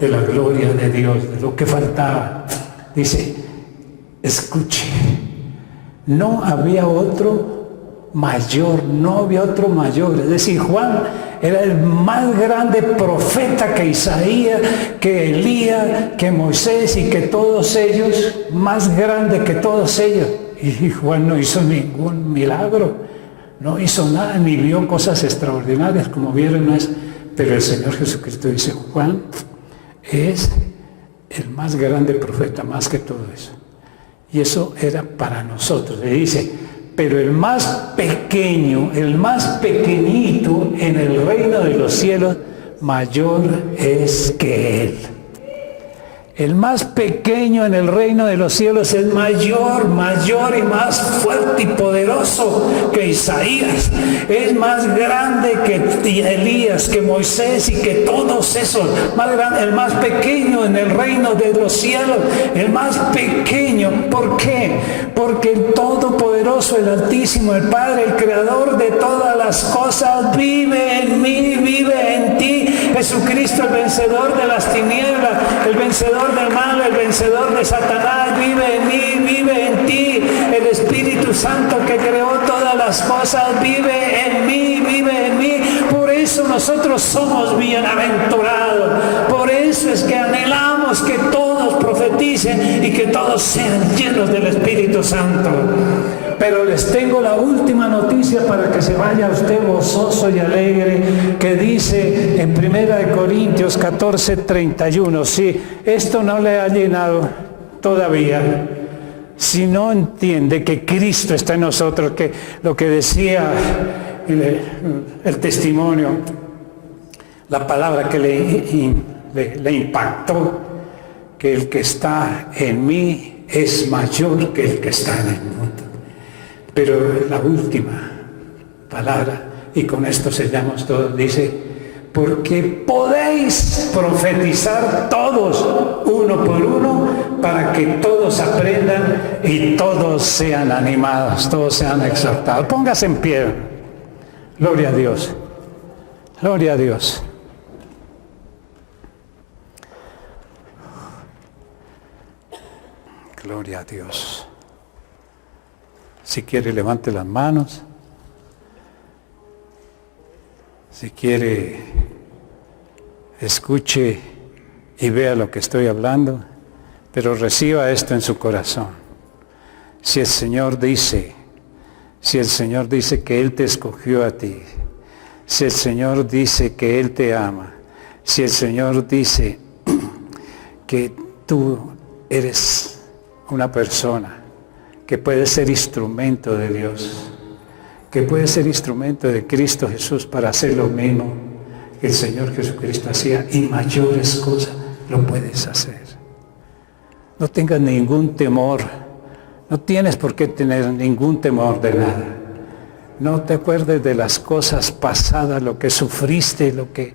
de la gloria de Dios, de lo que faltaba. Dice, escuche, no había otro mayor, es decir, Juan era el más grande profeta que Isaías, que Elías, que Moisés y que todos ellos, más grande que todos ellos. Y Juan no hizo ningún milagro, no hizo nada, ni vio cosas extraordinarias como vieron. Pero el Señor Jesucristo dice, Juan es el más grande profeta, más que todo eso. Y eso era para nosotros. Le dice, pero el más pequeño, el más pequeñito en el reino de los cielos, mayor es que él. El más pequeño en el reino de los cielos es mayor y más fuerte y poderoso que Isaías. Es más grande que Elías, que Moisés y que todos esos. El más pequeño en el reino de los cielos. El más pequeño. ¿Por qué? Porque el Todopoderoso, el Altísimo, el Padre, el Creador de todas las cosas, vive en mí, vive en ti. Jesucristo, el vencedor de las tinieblas, el vencedor del mal, el vencedor de Satanás, vive en mí, vive en ti. El Espíritu Santo que creó todas las cosas, vive en mí, vive en mí. Por eso nosotros somos bienaventurados. Por eso es que anhelamos que todos profeticen y que todos sean llenos del Espíritu Santo. Pero les tengo la última noticia para que se vaya usted gozoso y alegre, que dice en 1 Corintios 14:31. Si esto no le ha llenado todavía, si no entiende que Cristo está en nosotros, que lo que decía el testimonio, la palabra que le impactó, que el que está en mí es mayor que el que está en el mundo. Pero la última palabra, y con esto sellamos todo, dice, porque podéis profetizar todos, uno por uno, para que todos aprendan y todos sean animados, todos sean exaltados. Póngase en pie. Gloria a Dios. Gloria a Dios. Gloria a Dios. Si quiere, levante las manos. Si quiere, escuche y vea lo que estoy hablando, pero reciba esto en su corazón. Si el Señor dice que Él te escogió a ti, si el Señor dice que Él te ama, si el Señor dice que tú eres una persona que puede ser instrumento de Dios, que puede ser instrumento de Cristo Jesús para hacer lo mismo que el Señor Jesucristo hacía y mayores cosas, lo puedes hacer. No tengas ningún temor, no tienes por qué tener ningún temor de nada. No te acuerdes de las cosas pasadas, lo que sufriste, lo que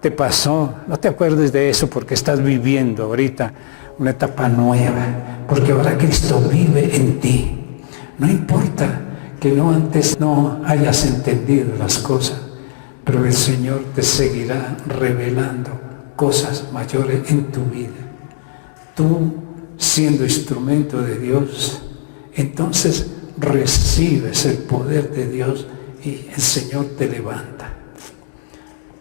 te pasó. No te acuerdes de eso porque estás viviendo ahorita una etapa nueva, porque ahora Cristo vive en ti. No importa que antes no hayas entendido las cosas, pero el Señor te seguirá revelando cosas mayores en tu vida. Tú, siendo instrumento de Dios, entonces recibes el poder de Dios y el Señor te levanta.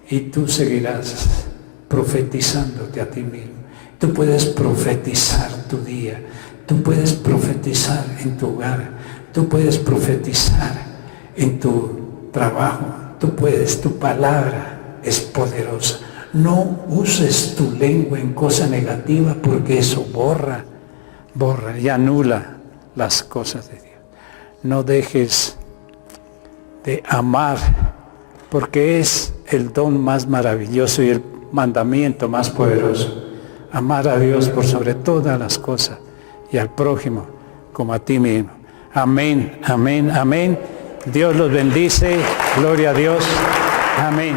Y tú seguirás profetizándote a ti mismo. Tú puedes profetizar tu día, tú puedes profetizar en tu hogar, tú puedes profetizar en tu trabajo, tu palabra es poderosa. No uses tu lengua en cosa negativa porque eso borra y anula las cosas de Dios. No dejes de amar porque es el don más maravilloso y el mandamiento más poderoso. Amar a Dios por sobre todas las cosas y al prójimo como a ti mismo. Amén, amén, amén. Dios los bendice. Gloria a Dios. Amén.